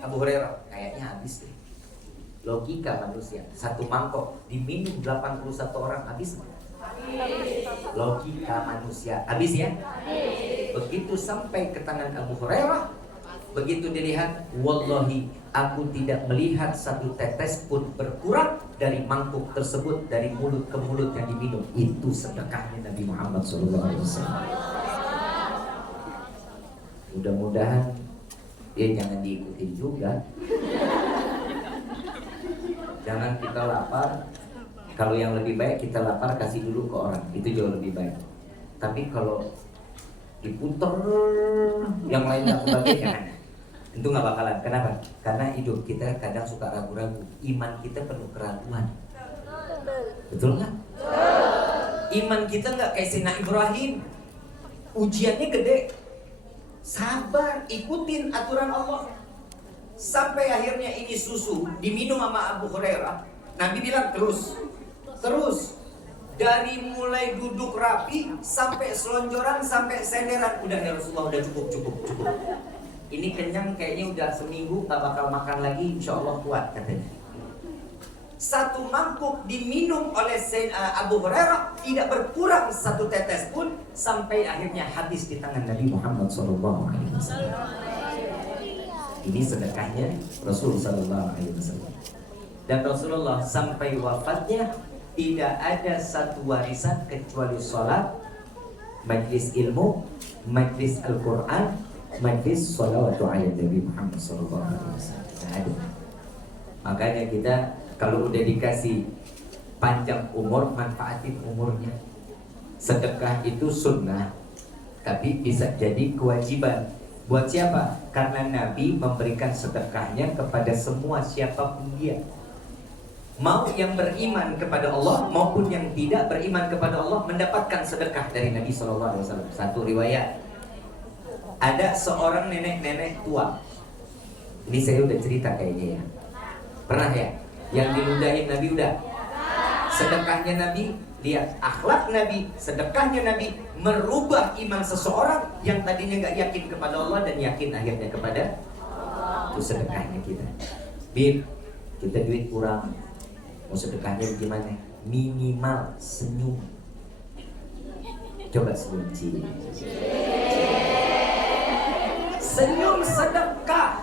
Abu Hurairah, kayaknya habis deh. Logika manusia, satu mangkok diminum 81 orang, habis nggak? Logika manusia, habis ya? Begitu sampai ke tangan Abu Hurairah, begitu dilihat, wallahi aku tidak melihat satu tetes pun berkurang dari mangkuk tersebut, dari mulut ke mulut yang diminum. Itu sedekahnya Nabi Muhammad SAW. Mudah-mudahan dia jangan diikutin juga. Jangan kita lapar, kalau yang lebih baik kita lapar kasih dulu ke orang, itu jauh lebih baik. Tapi kalau diputer yang lainnya sebagai jangan, itu nggak bakalan. Kenapa? Karena hidup kita kadang suka ragu-ragu, iman kita penuh keraguan. Betul nggak? Iman kita nggak kayak Sina Ibrahim, ujiannya gede. Sabar, ikutin aturan Allah. Sampai akhirnya ini susu diminum sama Abu Hurairah. Nabi bilang terus. Dari mulai duduk rapi sampai selonjoran sampai senderan, udah ya Rasulullah, udah cukup. Ini kenyang, kayaknya udah seminggu gak bakal makan lagi, insya Allah kuat katanya. Satu mangkuk diminum oleh Abu Hurairah, tidak berkurang satu tetes pun, sampai akhirnya habis di tangan Nabi Muhammad SAW. Ini sedekahnya Rasul Sallallahu Alaihi Wasallam. Dan Rasulullah sampai wafatnya tidak ada satu warisan kecuali sholat, majlis ilmu, majlis Al-Quran, majlis sholawatu ala Nabi Muhammad Sallallahu Alaihi Wasallam. Ada. Makanya kita kalau udah dikasih panjang umur, manfaatin umurnya. Sedekah itu sunnah, tapi bisa jadi kewajiban. Buat siapa? Karena Nabi memberikan sedekahnya kepada semua siapapun dia. Mau yang beriman kepada Allah maupun yang tidak beriman kepada Allah mendapatkan sedekah dari Nabi SAW. Satu riwayat, ada seorang nenek-nenek tua. Ini saya udah cerita kayaknya ya. Pernah ya? Yang diludahin Nabi udah. Sedekahnya Nabi, lihat akhlak Nabi, sedekahnya Nabi merubah iman seseorang yang tadinya nggak yakin kepada Allah dan yakin akhirnya kepada itu sedekahnya kita. Bib, kita duit kurang, mau sedekahnya gimana? Minimal senyum. Coba senyum, senyum sedekah.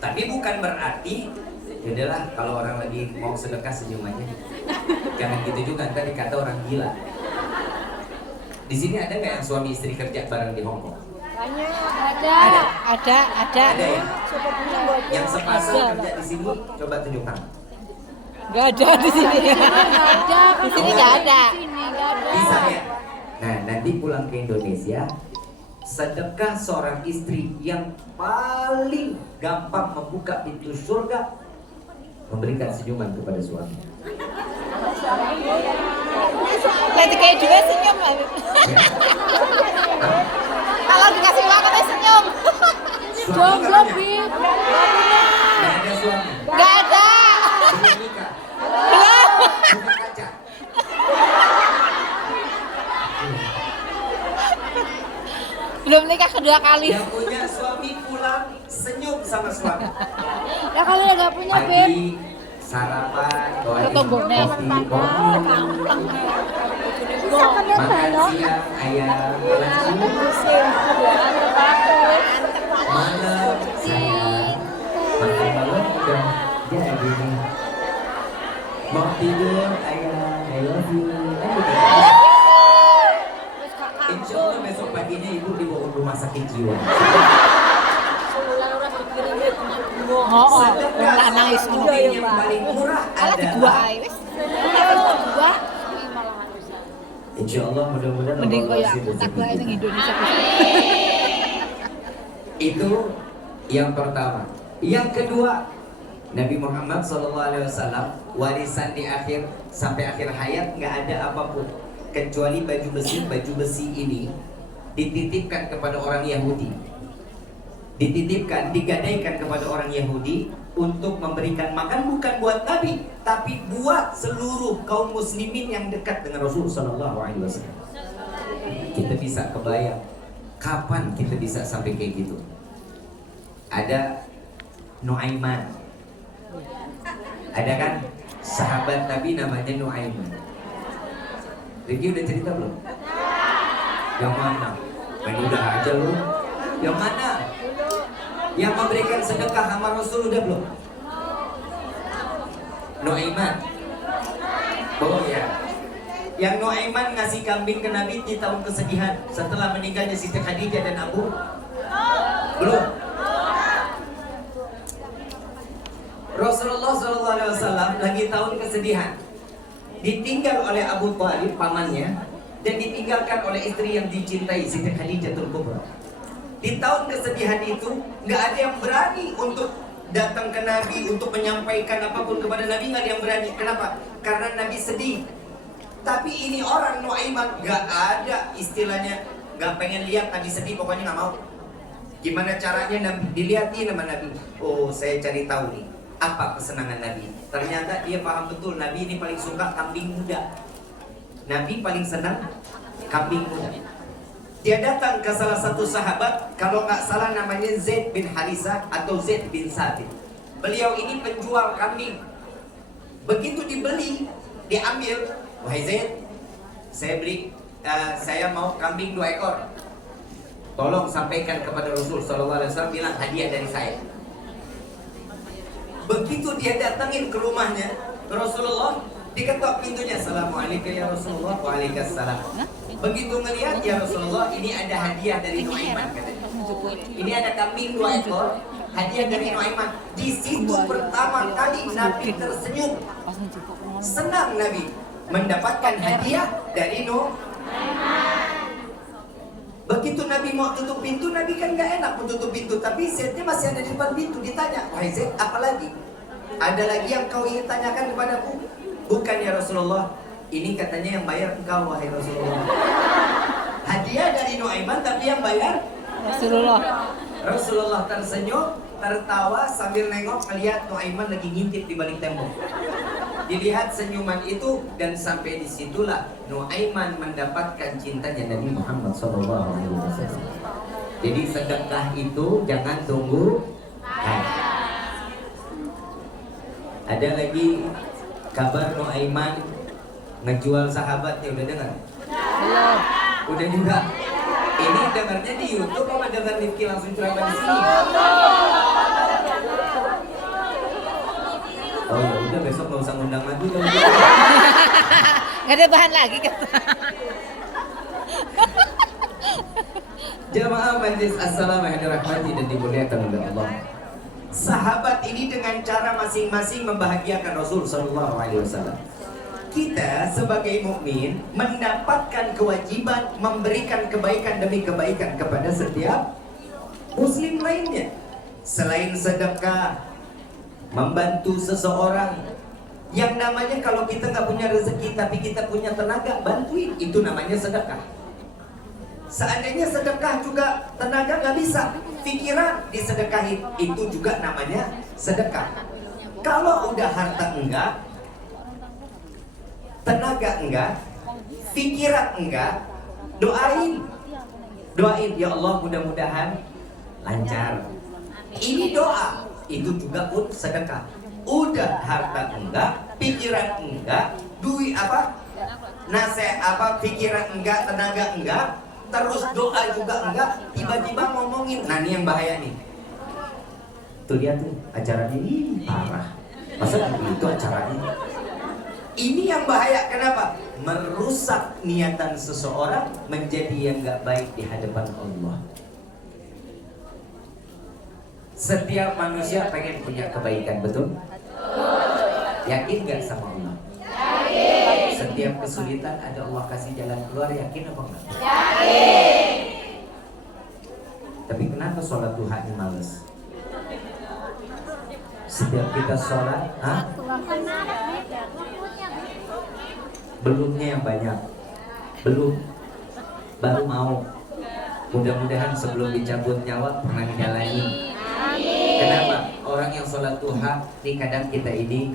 Tapi bukan berarti yaudahlah kalau orang lagi mau sedekah senyum aja. Jangan gitu juga, ntar dikata orang gila. Di sini ada nggak yang suami istri kerja bareng di Hongkong? Ada. Ada ya? Yang sepasang kerja di sini, coba tunjukkan. Gak ada di sini. Di sini nggak ada. Bisa ya? Nah, nanti pulang ke Indonesia, sedekah seorang istri yang paling gampang membuka pintu surga, memberikan senyuman kepada suami. Nanti kayak juga senyum. Kalau dikasih uang katanya senyum. Jomblo, Bib. Nggak ada suami. Nggak ada. Belum nikah. Belum. Punya pacar. Belum nikah kedua kali. Yang punya suami pulang senyum sama suami. Ya kalau udah nggak punya, Beb. Pagi sarapan, bawain Tombongnya. kopi, makan siang ayam, malam sayang, makan malam udah jadi nih. Mau tidur ayam, I love you. Insya Allah besok paginya ibu dibawa ke rumah sakit jiwa. Orang nangis mungkin yang paling murah adalah Insya Allah mudah-mudahan mending Allah kayak kasih tak rezeki lain yang kita. Indonesia. Itu yang pertama. Yang kedua, Nabi Muhammad SAW warisan di akhir sampai akhir hayat nggak ada apapun kecuali baju besi. Baju besi ini dititipkan kepada orang Yahudi. Dititipkan, digadaikan kepada orang Yahudi untuk memberikan makan bukan buat Nabi, tapi buat seluruh kaum muslimin yang dekat dengan Rasul sallallahu alaihi wasallam. Kita bisa kebayang kapan kita bisa sampai kayak gitu. Ada Nuaiman. Ada kan sahabat Nabi namanya Nuaiman. Riki udah cerita belum? Yang mana? Main udah aja lu. Yang mana? Yang memberikan sedekah sama Rasul udah belum? Nuaiman. Oh ya. Yang Nuaiman ngasih kambing ke Nabi di tahun kesedihan setelah meninggalnya Siti Khadijah dan Abu. Belum. Rasulullah SAW lagi tahun kesedihan, ditinggal oleh Abu Thalib pamannya dan ditinggalkan oleh istri yang dicintai Siti Khadijatul Kubra. Di tahun kesedihan itu nggak ada yang berani untuk datang ke Nabi untuk menyampaikan apapun kepada Nabi, nggak ada yang berani. Kenapa? Karena Nabi sedih. Tapi ini orang Nuaiman nggak ada istilahnya nggak pengen lihat Nabi sedih, pokoknya nggak mau. Gimana caranya Nabi dilihatin sama Nabi? Oh, saya cari tahu nih apa kesenangan Nabi. Ternyata dia paham betul Nabi ini paling suka kambing muda. Nabi paling senang kambing muda. Dia datang ke salah satu sahabat, kalau nggak salah namanya Zaid bin Harisah atau Zaid bin Sabit. Beliau ini penjual kambing. Begitu dibeli, diambil, wahai Zaid, saya mau kambing 2 ekor. Tolong sampaikan kepada Rasul SAW, bilang hadiah dari saya. Begitu dia datangin ke rumahnya Rasulullah, diketok pintunya. Assalamualaikum ya Rasulullah. Waalaikumsalam. Begitu ngelihat, ya Rasulullah, ini ada hadiah dari Nuaiman katanya. Ini ada kambing 2 ekor, hadiah dari Nuaiman. Di situ pertama kali Nabi tersenyum. Senang Nabi mendapatkan hadiah dari Nuaiman. Begitu Nabi mau tutup pintu, Nabi kan gak enak mau tutup pintu, tapi Zaidnya masih ada di depan pintu. Ditanya, wahai Zaid, apa lagi? Ada lagi yang kau ingin tanyakan kepadaku? Bukan ya Rasulullah, ini katanya yang bayar engkau wahai Rasulullah. Hadiah dari Nuaiman tapi yang bayar Rasulullah. Rasulullah tersenyum, tertawa sambil nengok melihat Nuaiman lagi ngintip di balik tembok. Dilihat senyuman itu dan sampai disitulah Nuaiman mendapatkan cintanya Nabi Muhammad SAW. Jadi sedekah itu jangan tunggu. Ada lagi kabar Nuaiman ngejual sahabatnya, udah dengar? Belum. Udah juga. Ini dengarnya di YouTube apa dengar Rifki langsung ceramah di sini? Oh ya udah, besok nggak usah ngundang lagi dong. Nggak ada bahan lagi kan? Jamaah majlis assalamualaikum warahmatullahi dan dimuliakan oleh Allah. Sahabat ini dengan cara masing-masing membahagiakan Rasul Sallallahu Alaihi Wasallam. Kita sebagai mukmin mendapatkan kewajiban memberikan kebaikan demi kebaikan kepada setiap muslim lainnya. Selain sedekah, membantu seseorang, yang namanya kalau kita nggak punya rezeki tapi kita punya tenaga, bantuin, itu namanya sedekah. Seandainya sedekah juga tenaga nggak bisa, pikiran disedekahin, itu juga namanya sedekah. Kalau udah harta enggak, tenaga enggak, pikiran enggak, doain, ya Allah mudah-mudahan lancar. Ini doa, itu juga pun sedekah. Udah harta enggak, pikiran enggak, duit apa, nasihat pikiran enggak, tenaga enggak, terus doa juga enggak, tiba-tiba ngomongin. Nah ini yang bahaya nih. Tuh lihat tuh acaranya ini parah. Masa itu acaranya? Ini yang bahaya. Kenapa? Merusak niatan seseorang menjadi yang enggak baik di hadapan Allah. Setiap manusia pengen punya kebaikan, betul? Yakin gak sama Allah? Yakin. Setiap kesulitan ada Allah kasih jalan keluar, yakin apa enggak? Yakin. Tapi kenapa sholat duha ini males? Setiap kita sholat, belumnya yang banyak, belum, baru mau. Mudah-mudahan sebelum dicabut nyawa pernah dijalani. Kenapa? Orang yang sholat duha nih kadang kita ini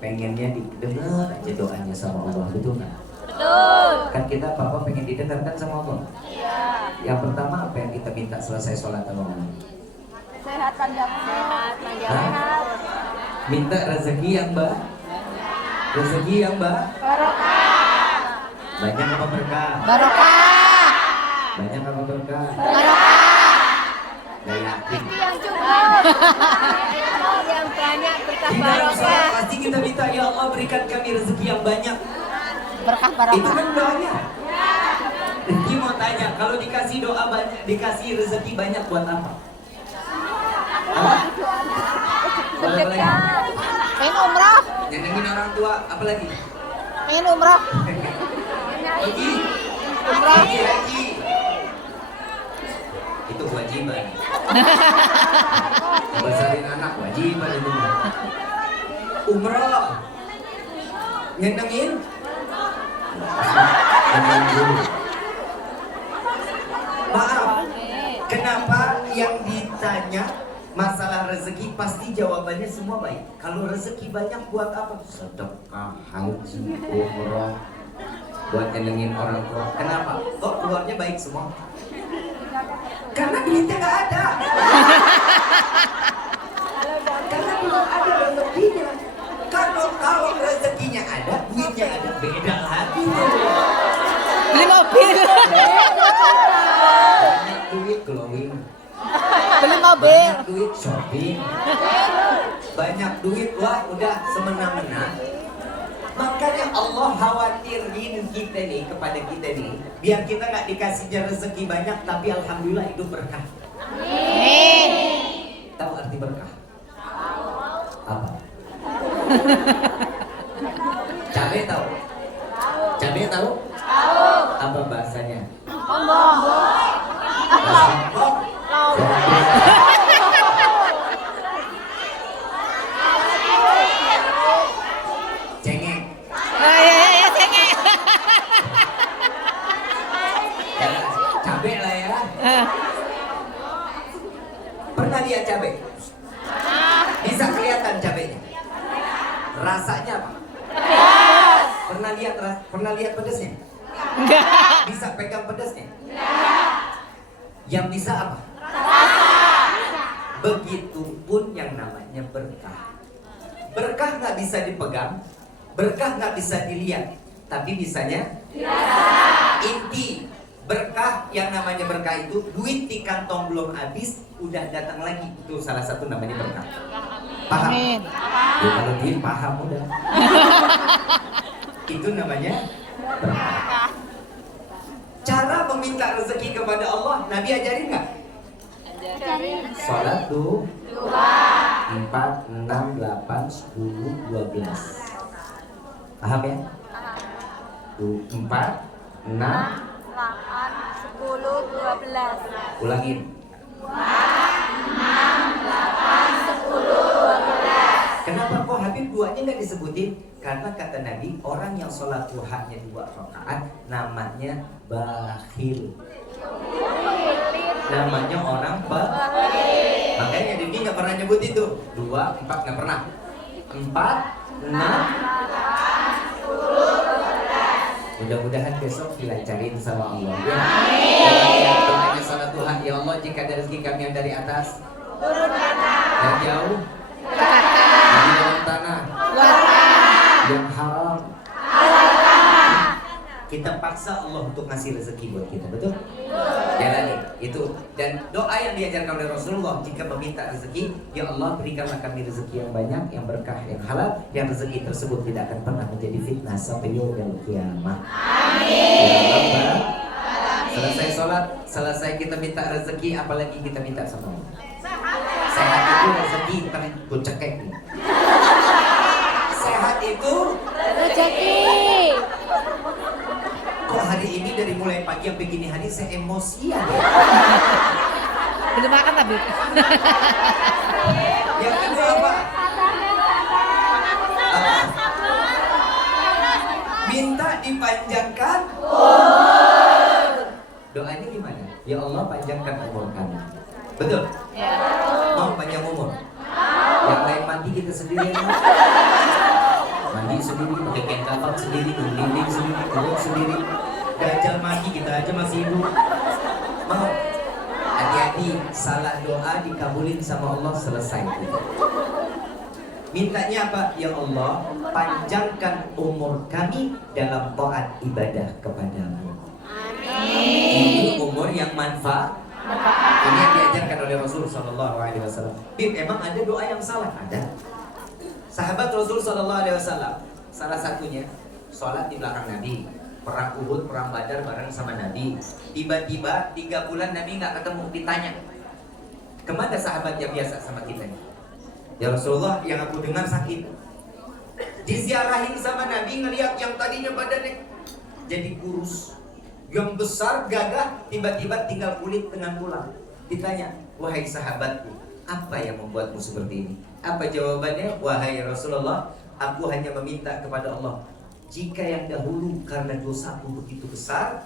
pengennya didengar aja doanya sama Allah, betul nggak? Betul. Kan kita apa pengen didengarkan sama Allah. Iya. Yang pertama apa yang kita minta selesai sholat sama Allah? Sehat panjang. Sehat panjang. Hah? Sehat. Minta rezeki yang rezeki yang Barokah. banyak apa berkah? Barokah. Banyak apa berkah? Barokah. Gak yakin. Yang cukup. Yang banyak berkah Di dalam sholat barokah. pasti kita minta, ya Allah berikan kami rezeki yang banyak. Berkah Itu barokah. kan doanya. Rezeki mau tanya, kalau dikasih doa banyak, dikasih rezeki banyak buat apa? Apa? Apa lagi? Pengen umroh. Nyenengin orang tua, apa lagi? Pengen umroh. Haji. Umroh. Haji. Itu kewajiban. Besarin anak kewajiban itu. Umroh. Nyenengin. Nyenengin dulu. Maaf. Kenapa yang ditanya masalah rezeki pasti jawabannya semua baik. Kalau rezeki banyak buat apa? Sedekah, haji, umroh, buat nyenengin orang tua. Kenapa? Kok keluarnya baik semua? Karena duitnya nggak ada. Karena belum ada rezekinya. Kalau rezekinya ada, duitnya ada, beda lagi tuh. Beli mobil. Banyak duit glowing. Beli mobil. Banyak duit shopping. Banyak duit wah udah semena-mena. Makanya Allah khawatirin kita nih, kepada kita nih, biar kita nggak dikasihnya rezeki banyak tapi alhamdulillah hidup berkah. Amin. Tahu arti berkah? Apa? Cabe tahu? Cabe tahu? Apa bahasanya? Bahasa Lombok. Cengeng. Ya, cengeng. Ya, cabe lah ya. Pernah lihat cabe? Bisa kelihatan cabenya. Rasanya apa? Pernah lihat pedesnya? Enggak. Bisa pegang pedesnya? Yang bisa apa? Begitupun yang namanya berkah. Berkah nggak bisa dipegang, berkah nggak bisa dilihat, tapi bisanya inti berkah. Yang namanya berkah itu duit di kantong belum habis udah datang lagi, itu salah satu namanya berkah. Paham? Amin. Ya, kalau duit paham udah. Itu namanya berkah. Cara meminta rezeki kepada Allah, Nabi ajarin nggak? Salat tuh 4, 6, 8, 10, 12. Paham ya? Tuh 4, 6, 8, 10, 12. ulangin. 12. Kenapa kok Habib duanya nggak disebutin? Karena kata Nabi, orang yang sholat duhanya 2 rakaat namanya bakhil. Namanya orang bakhil. Makanya Nabi nggak pernah nyebut itu. 2, 4 nggak pernah. 4, 6, 10, 12. Mudah-mudahan besok dilancarin sama Allah. Ya. Amin. Doanya sholat duha, ya Allah jika ada rezeki kami yang dari atas, yang jauh, yang di dalam tanah, yang haram, kita paksa Allah untuk ngasih rezeki buat kita, betul? Jalani itu. Dan doa yang diajarkan oleh Rasulullah jika meminta rezeki, ya Allah berikanlah kami rezeki yang banyak, yang berkah, yang halal, yang rezeki tersebut tidak akan pernah menjadi fitnah sampai yaumil kiamah. Amin. Ya Allah. Selesai sholat, selesai kita minta rezeki, apalagi kita minta sama Allah. Sehat itu rezeki, ntar gue cekek nih. Sehat itu Rezeki. kok hari ini dari mulai pagi sampai gini hari saya emosian ya. Belum makan tapi. Yang kedua apa? Minta dipanjangkan. Doanya gimana? Ya Allah panjangkan umur kami. Betul? Mau panjang umur? Yang lain mati kita sendiri. Mandi sendiri, pakai kain kafan sendiri, dinding sendiri, kuluk sendiri. Dajjal mati, kita aja masih hidup. Mau? Hati-hati, salah doa dikabulin sama Allah, selesai. Mintanya apa? Ya Allah, panjangkan umur kami dalam taat ibadah kepadamu. Ini umur yang manfaat. Ini yang diajarkan oleh Rasul Sallallahu Alaihi Wasallam. Emang ada doa yang salah? Ada. Sahabat Rasul Sallallahu Alaihi Wasallam, salah satunya sholat di belakang Nabi, perang Uhud, perang Badar bareng sama Nabi. Tiba-tiba 3 bulan Nabi nggak ketemu, ditanya, kemana sahabat yang biasa sama kita? Ya Rasulullah, yang aku dengar sakit. Diziarahin sama Nabi, ngelihat yang tadinya badannya jadi kurus, yang besar, gagah, tiba-tiba tinggal kulit dengan tulang. Ditanya, wahai sahabatku, apa yang membuatmu seperti ini? Apa jawabannya? Wahai Rasulullah, aku hanya meminta kepada Allah, jika yang dahulu karena dosaku begitu besar,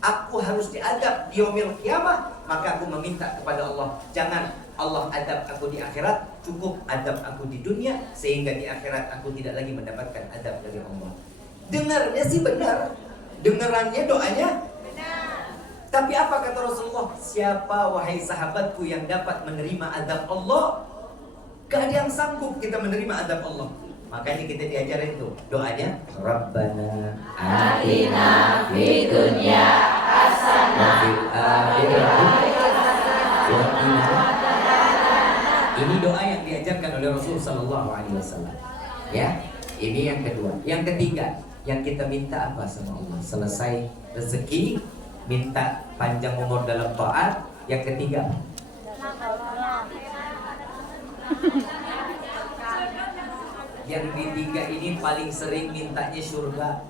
aku harus diadab di yaumil qiyamah, maka aku meminta kepada Allah, jangan Allah adab aku di akhirat, cukup adab aku di dunia, sehingga di akhirat aku tidak lagi mendapatkan adab dari Allah. Dengarnya sih benar, dengerannya doanya benar. Tapi apa kata Rasulullah? Siapa wahai sahabatku yang dapat menerima adab Allah? Gak ada yang sanggup kita menerima adab Allah. Makanya kita diajarin tuh doanya, Rabbana atina fid dunya hasanah wa fil akhirati hasanah. Ini doa yang diajarkan oleh Rasul Sallallahu Alaihi Wasallam. Ya, ini yang kedua. Yang ketiga, yang kita minta apa sama Allah? Selesai rezeki, minta panjang umur dalam taat. Yang ketiga, yang ketiga ini paling sering mintanya surga.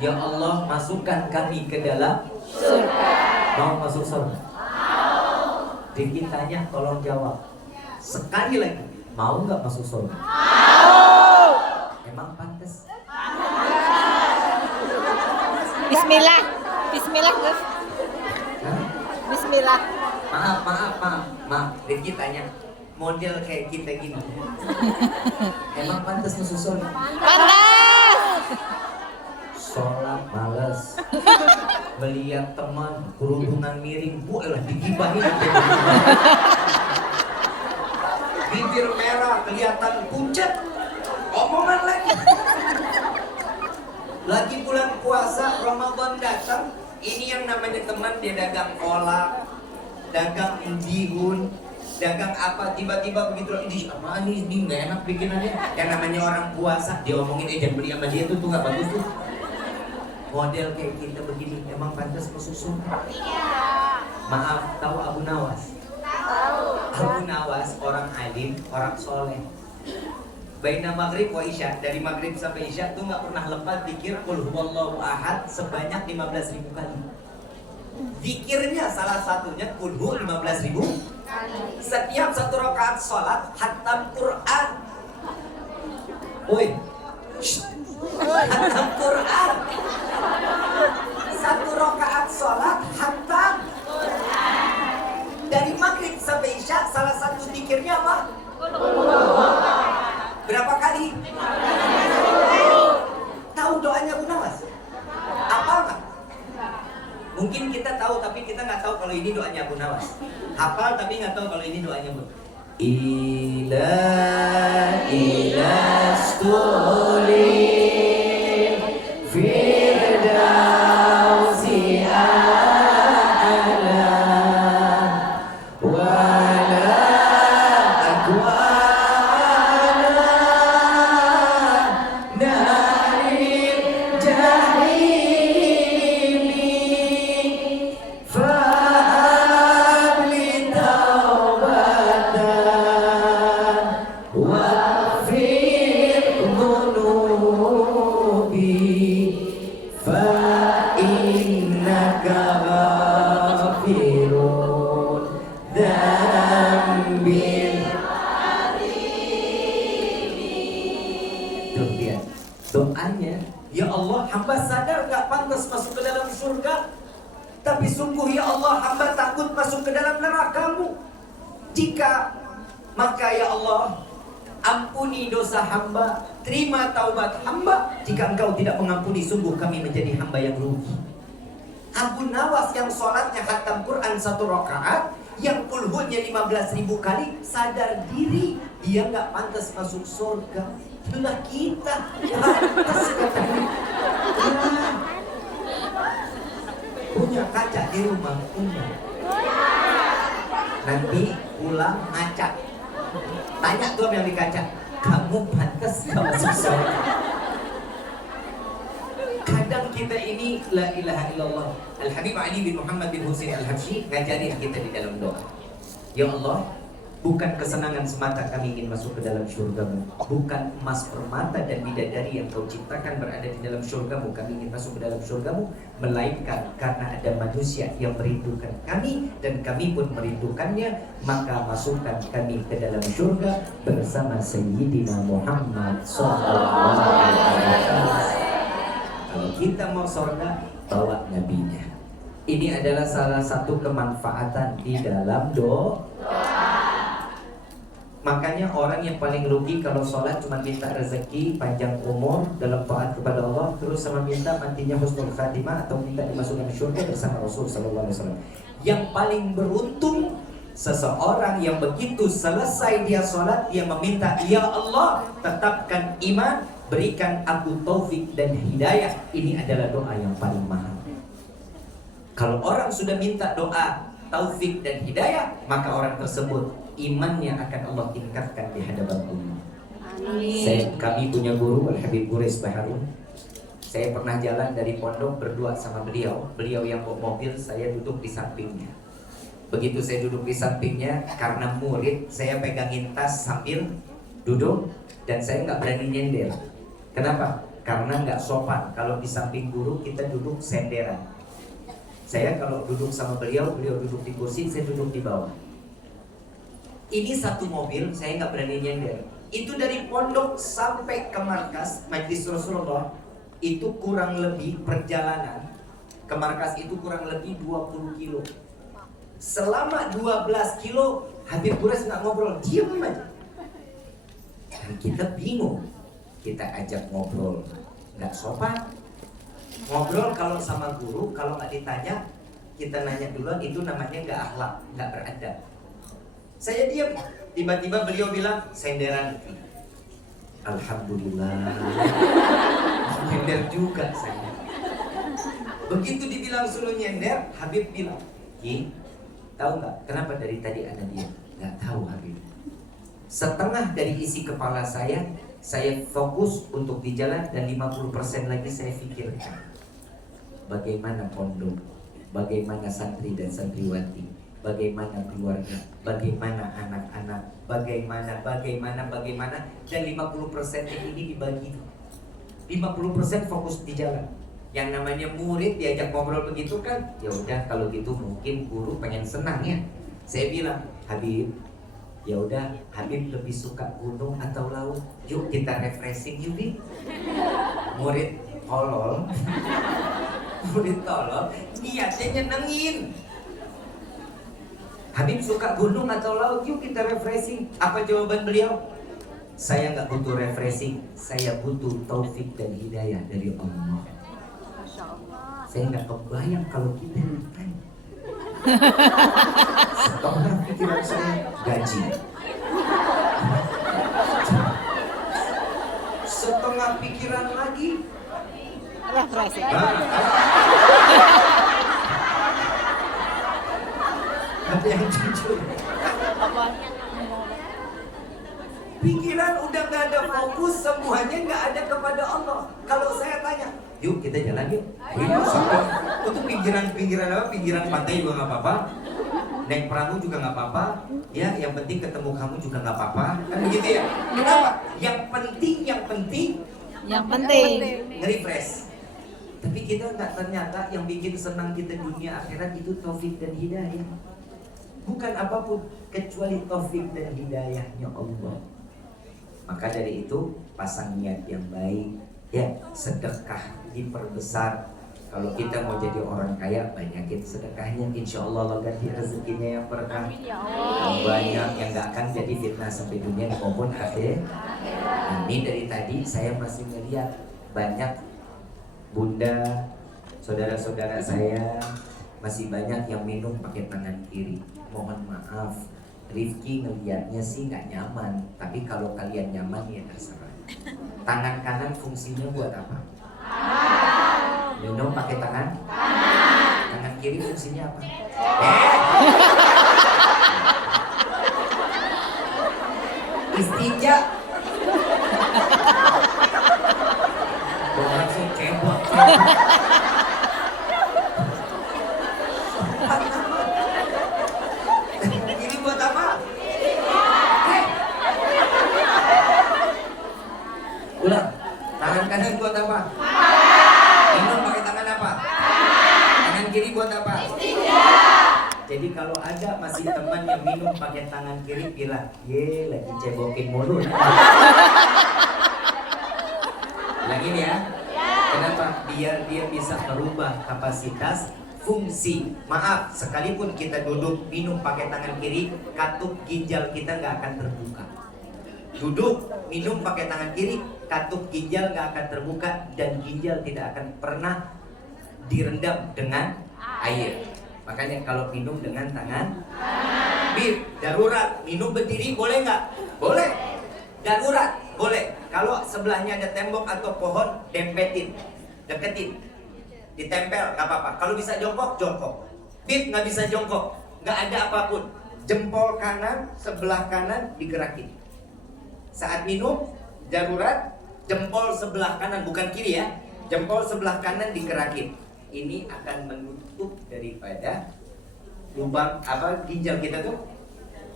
Ya Allah, masukkan kami ke dalam surga. Mau masuk surga? Mau. Dikitanya tolong jawab. Sekali lagi, mau nggak masuk surga? Mau. Emang pantas? Bismillah. Bismillah, Gus. Bismillah. Maaf. Dikitanya model kayak kita gini. Emang pantas masuk surga? Pantas. Sholat males, melihat teman kerudungan miring, buelah digibahin. Bibir merah, kelihatan pucat, omongan lagi. Lagi bulan puasa, Ramadan datang, ini yang namanya teman, dia dagang kolak, dagang bihun, dagang apa, tiba-tiba begitu, ini apa nih, ini nggak enak bikinannya. Yang namanya orang puasa, dia omongin, jangan beli sama dia tuh nggak bagus tuh. Model kayak kita begini, emang pantas masuk surga? Maaf, tahu Abu Nawas? Abu Nawas orang alim, orang soleh. Baina maghrib wa isya, dari maghrib sampai isya tuh nggak pernah lepas zikir qul huwallahu ahad sebanyak 15.000 kali. Zikirnya salah satunya qul hu 15.000 kali. Setiap satu rakaat sholat khatam Quran. Woi, khatam Quran. Satu rakaat sholat khatam Quran. Dari maghrib sampai isya salah satu zikirnya apa? Berapa kali? Tahu doanya Abu Nawas? Apa enggak? Mungkin kita tahu tapi kita nggak tahu kalau ini doanya Abu Nawas. Hafal tapi nggak tahu kalau ini doanya Abu. Ilastuli firdausi a'la wala aqwana naril jahili fa'abli taubatan wa'fir dhunubi fa'innaka ghafirun dzambil. Tuh dia doanya, ya Allah, hamba sadar gak pantas masuk ke dalam surga, Tapi sungguh ya Allah, hamba takut masuk ke dalam neraka-Mu. Jika maka ya Allah, ampuni dosa hamba, terima taubat hamba. Jika Engkau tidak mengampuni, sungguh kami menjadi hamba yang rugi. Abu Nawas yang sholatnya khatam Quran 1 rakaat, yang kulhunya 15.000 kali, sadar diri dia nggak pantas masuk surga. Itulah kita pantas katanya. Ya. Punya kaca di rumah, punya. Nanti pulang ngaca. Tanya tuh yang di kaca, kamu pantas nggak masuk surga? Kadang kita ini la ilaha illallah. Al-Habib Ali bin Muhammad bin Husain Al-Habsyi ngajarin kita di dalam doa. Ya Allah, bukan kesenangan semata kami ingin masuk ke dalam syurga-Mu. Bukan emas permata dan bidadari yang Kau ciptakan berada di dalam syurga-Mu, kami ingin masuk ke dalam syurga-Mu, melainkan karena ada manusia yang merindukan kami dan kami pun merindukannya, maka masukkan kami ke dalam syurga bersama Sayyidina Muhammad sallallahu alaihi wasallam. Kalau kita mau surga, bawa nabinya. Ini adalah salah satu kemanfaatan di dalam doa. Makanya orang yang paling rugi kalau sholat cuma minta rezeki, panjang umur dalam taat kepada Allah, terus sama minta matinya husnul khatimah atau minta dimasukkan surga bersama Rasul sallallahu alaihi wasallam. Yang paling beruntung seseorang yang begitu selesai dia sholat, dia meminta, ya Allah, tetapkan iman, berikan aku taufik dan hidayah. Ini adalah doa yang paling mahal. Kalau orang sudah minta doa taufik dan hidayah, maka orang tersebut imannya akan Allah tingkatkan di hadapan Allah. Kami punya guru Al-Habib Qurais Baharun. Saya pernah jalan dari pondok berdua sama beliau. Beliau yang bawa mobil, saya duduk di sampingnya. Begitu saya duduk di sampingnya, karena murid, saya pegangin tas sambil duduk dan saya nggak berani nyender. Kenapa? Karena nggak sopan. Kalau di samping guru kita duduk senderan. Saya kalau duduk sama beliau, beliau duduk di kursi, saya duduk di bawah. Ini satu mobil, saya nggak berani nyender. Itu dari pondok sampai ke markas Majelis Rasulullah, itu kurang lebih perjalanan ke markas itu kurang lebih 20 kilo. Selama 12 kilo, Habib Qurais nggak ngobrol, diem aja. Dan kita bingung. Kita ajak ngobrol, nggak sopan. Ngobrol kalau sama guru, kalau nggak ditanya, kita nanya duluan, itu namanya nggak akhlak, nggak beradab. Saya diam, tiba-tiba beliau bilang, senderan. Alhamdulillah, nyender juga saya. Begitu dibilang suruh nyender, Habib bilang, Ki, tahu nggak kenapa dari tadi anak dia? Nggak tahu Habib. Setengah dari isi kepala saya fokus untuk di jalan dan 50% lagi saya pikirkan bagaimana pondok, bagaimana santri dan santriwati, bagaimana keluarga, bagaimana anak-anak, bagaimana dan 50% ini dibagi. 50% fokus di jalan. Yang namanya murid diajak ngobrol begitu kan, ya udah kalau gitu mungkin guru pengen senang ya. Saya bilang, Habib, ya udah, Habib lebih suka gunung atau laut? Yuk kita refreshing yuk, Bib. Murid tolol, niatnya nyenengin. Habib suka gunung atau laut? Yuk kita refreshing. Apa jawaban beliau? Saya nggak butuh refreshing, saya butuh taufik dan hidayah dari Allah. Saya nggak kebayang kalau kita ditanya. Setengah pikiran saya gaji, setengah pikiran lagi refreshing. Ada yang jujur. Pikiran udah gak ada fokus, semuanya gak ada kepada Allah. Kalau saya tanya, yuk kita jalan yuk. Ayo, untuk pinggiran apa? Pinggiran pantai juga nggak apa-apa. Naik perahu juga nggak apa-apa. Ya, yang penting ketemu kamu juga nggak apa-apa. Kan begitu ya? Kenapa? Yang penting nge-refresh. Tapi kita nggak, ternyata yang bikin senang kita dunia akhirat itu taufik dan hidayah. Bukan apapun kecuali taufik dan hidayahnya Allah. Maka dari itu pasang niat yang baik, ya sedekah diperbesar, Kalau kita mau jadi orang kaya, banyakin sedekahnya, insya Allah Allah ganti rezekinya yang berkah. Yang banyak yang gak akan jadi fitnah sampai dunia maupun akhir. Nah, ini dari tadi saya masih melihat banyak bunda, saudara-saudara saya masih banyak yang minum pakai tangan kiri. Mohon maaf, Rifki ngeliatnya sih nggak nyaman, tapi kalau kalian nyaman ya terserah. Tangan kanan fungsinya buat apa? Minum pakai tangan? Tangan kiri fungsinya apa? Istinja. Langsung cebok. Ini buat apa? Ulang. Tangan kanan buat apa? Minum pakai tangan apa? Tangan kiri buat apa? Jadi kalau ada masih teman yang minum pakai tangan kiri, bilang, ye lagi cebokin mulut. Lagi nih ya. Kenapa? Biar dia bisa merubah kapasitas fungsi. Maaf, sekalipun kita duduk minum pakai tangan kiri, katup ginjal kita nggak akan terbuka. Duduk minum pakai tangan kiri, katup ginjal nggak akan terbuka dan ginjal tidak akan pernah direndam dengan air. Makanya kalau minum dengan tangan, darurat, minum berdiri boleh nggak? Boleh. Darurat boleh. Kalau sebelahnya ada tembok atau pohon, dempetin, deketin, ditempel, nggak apa-apa. Kalau bisa jongkok, jongkok. Nggak bisa jongkok, nggak ada apapun. Jempol kanan, sebelah kanan digerakin. Saat minum, darurat, jempol sebelah kanan, bukan kiri ya. Jempol sebelah kanan digerakin. Ini akan menutup daripada lubang ginjal kita tuh.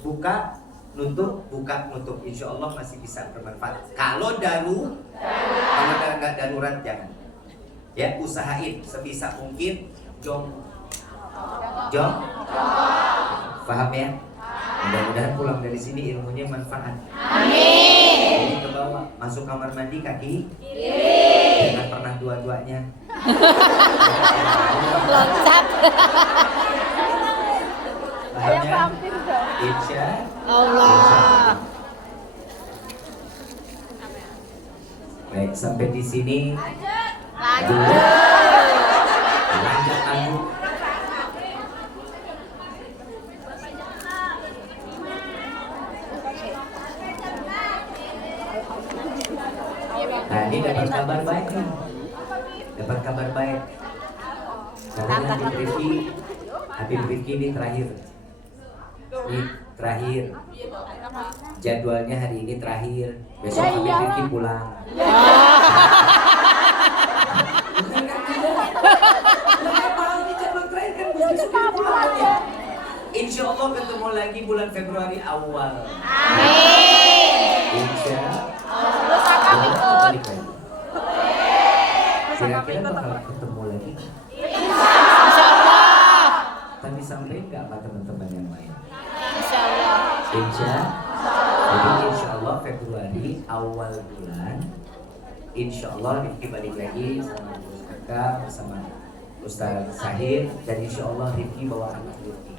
Buka, nutup, buka, nutup. Insya Allah masih bisa bermanfaat. Kalau kalau nggak darurat jangan. Ya, usahain sebisa mungkin jong. Paham ya? Mudah-mudahan pulang dari sini ilmunya manfaat. Amin. Jadi ke bawah, masuk kamar mandi kaki kiri. Jangan pernah dua-duanya. Loncat. Bahannya insya Allah. Baik, sampai di sini. Lanjut. Lanjut aku. Nah, ini dapat kabar baik nih. Dapat kabar baik. Katanya Habib Rifki ini terakhir. Ini terakhir. Jadwalnya hari ini terakhir. Besok Habib Rifki pulang. Insya Allah ketemu lagi bulan Februari awal. Amin. Insya Allah balik lagi. Kira-kira bakal ketemu lagi. Insya Allah. Tapi sampai nggak sama teman-teman yang lain. Insya Allah. Jadi insya Allah Februari awal bulan. Insya Allah Rifki balik lagi sama Ustaz Kakak bersama Ustaz Sahir dan insya Allah Rifki bawa anak Rifki.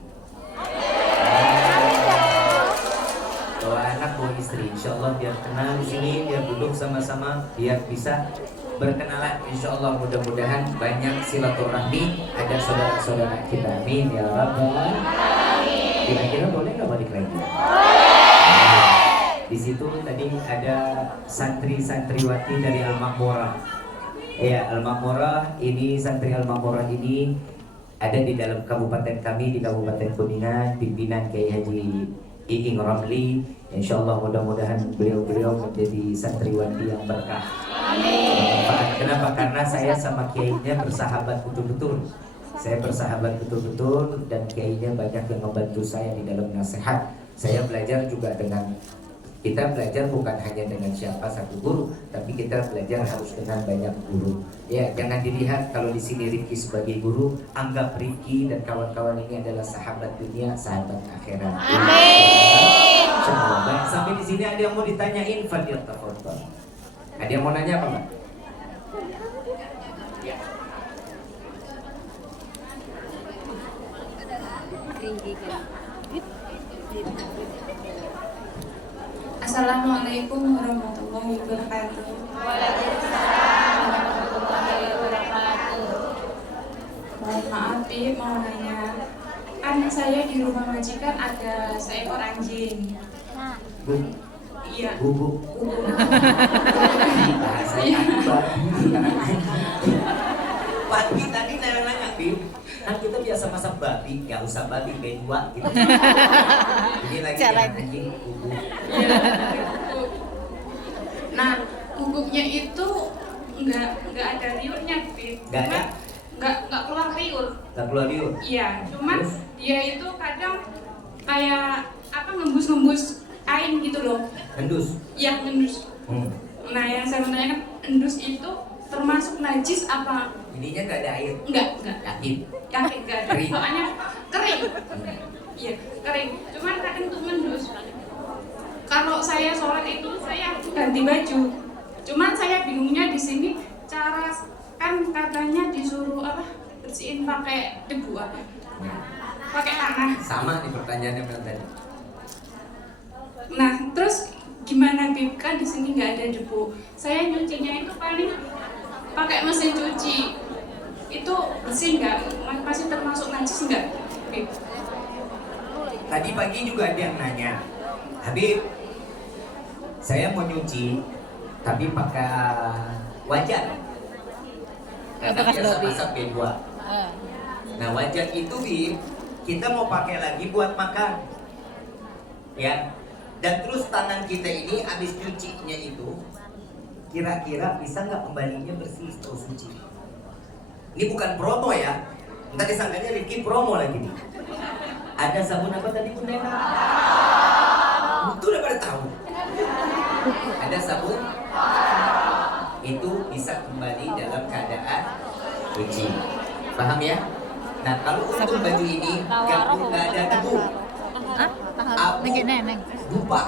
Bawa anak, bawa istri, insya Allah biar kenal di sini, biar duduk sama-sama, biar bisa berkenalan. Insya Allah mudah-mudahan banyak silaturahmi, ada saudara-saudara kita. Amin ya Rabbal Alamin. Kira-kira boleh nggak balik lagi? Di situ tadi ada santri-santriwati dari Al-Makmurah. Ya, Al-Makmurah ini, santri Al-Makmurah ini ada di dalam kabupaten kami, di Kabupaten Kuningan, pimpinan Kiai Haji Iing Ramli. Insya Allah mudah-mudahan beliau menjadi santriwati yang berkah. Amin. Kenapa? Karena saya sama kiainya bersahabat betul-betul. Saya bersahabat betul-betul dan kiainya banyak yang membantu saya di dalam nasihat. Saya belajar juga kita belajar bukan hanya dengan siapa satu guru, tapi kita belajar harus dengan banyak guru. Ya, jangan dilihat kalau di sini Rifki sebagai guru, anggap Rifki dan kawan-kawan ini adalah sahabat dunia, sahabat akhirat. Amin. Baik, sampai di sini ada yang mau ditanyain, Fadil tafadhol. Ada yang mau nanya apa, Mbak? Ya. Assalamualaikum warahmatullahi wabarakatuh. Mohon maaf, Bi, mau nanya. Kan saya di rumah majikan ada seekor anjing. Bu, Iya. bubuk. Iya. Babi tadi nanya-nanya, Bi. Kan kita biasa masak babi, nggak usah babi B2 gitu. Ini lagi Cara yang anjing bubuk. Nah, bubuknya itu nggak ada riurnya, Bi. Nggak ada? Nggak keluar riur. Nggak keluar liur. Iya, cuman Terus? dia itu kadang kayak apa ngembus kain gitu loh. Endus. Yang endus. Nah, yang saya mau tanyakan, endus itu termasuk najis apa? Ininya nggak ada air. Enggak. Yakin? Yakin enggak ada. Kering. Soalnya kering. Iya, kering. Cuman kadang tuh mendus. Kalau saya sholat itu saya ganti baju. Cuman saya bingungnya di sini cara kan katanya disuruh apa bersihin pakai debu apa? Pakai tanah. Sama nih pertanyaannya yang tadi. Nah, terus gimana Bib? Kan di sini nggak ada debu. Saya nyucinya itu paling pakai mesin cuci. Itu bersih nggak? Masih termasuk najis nggak, Bib? Tadi pagi juga ada yang nanya, Habib, saya mau nyuci, tapi pakai wajan. Karena Bekas biasa babi. masak B2. Nah wajan itu, Bib, kita mau pakai lagi buat makan. Ya, dan terus tangan kita ini habis cucinya itu, kira-kira bisa nggak kembalinya bersih atau suci? Ini bukan promo ya, ntar disangkanya Rifki promo lagi nih. Ada sabun apa tadi Bunda Ena? Itu udah pada tahu. Ada sabun itu bisa kembali dalam keadaan suci. Paham ya? Nah kalau untuk baju ini nggak ada debu. Hah? Abu Neng. dupa.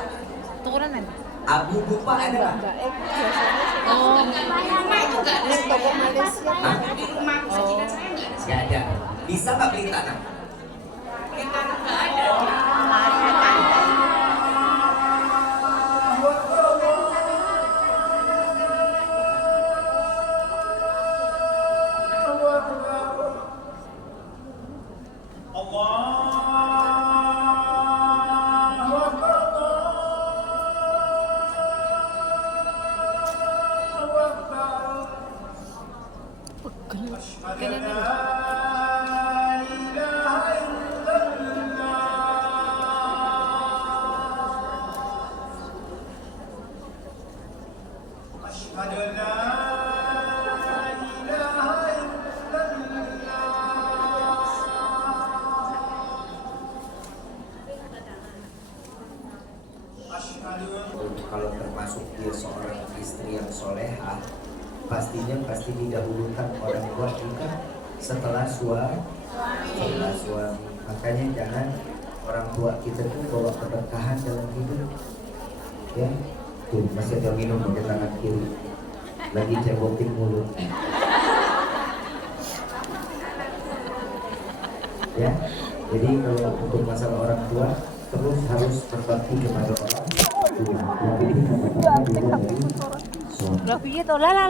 Tukuran neng. Abu dupa ada nggak? Oh. Di rumah itu nggak ada. Hah? Di rumah majikan saya nggak ada. Nggak ada. Bisa nggak beli tanah? Di tanah nggak ada. Kalau termasuk dia seorang istri yang solehah, pastinya pasti didahulukan orang tua juga setelah suami. Makanya jangan orang tua kita tuh bawa keberkahan dalam hidup. Ya, tuh masih ada minum pakai tangan kiri, lagi cebokin mulut. Ya, jadi kalau untuk masalah orang tua terus harus berbakti kepada orang tua. Jadi kata-kata juga dari suami. Lah piye to? Lah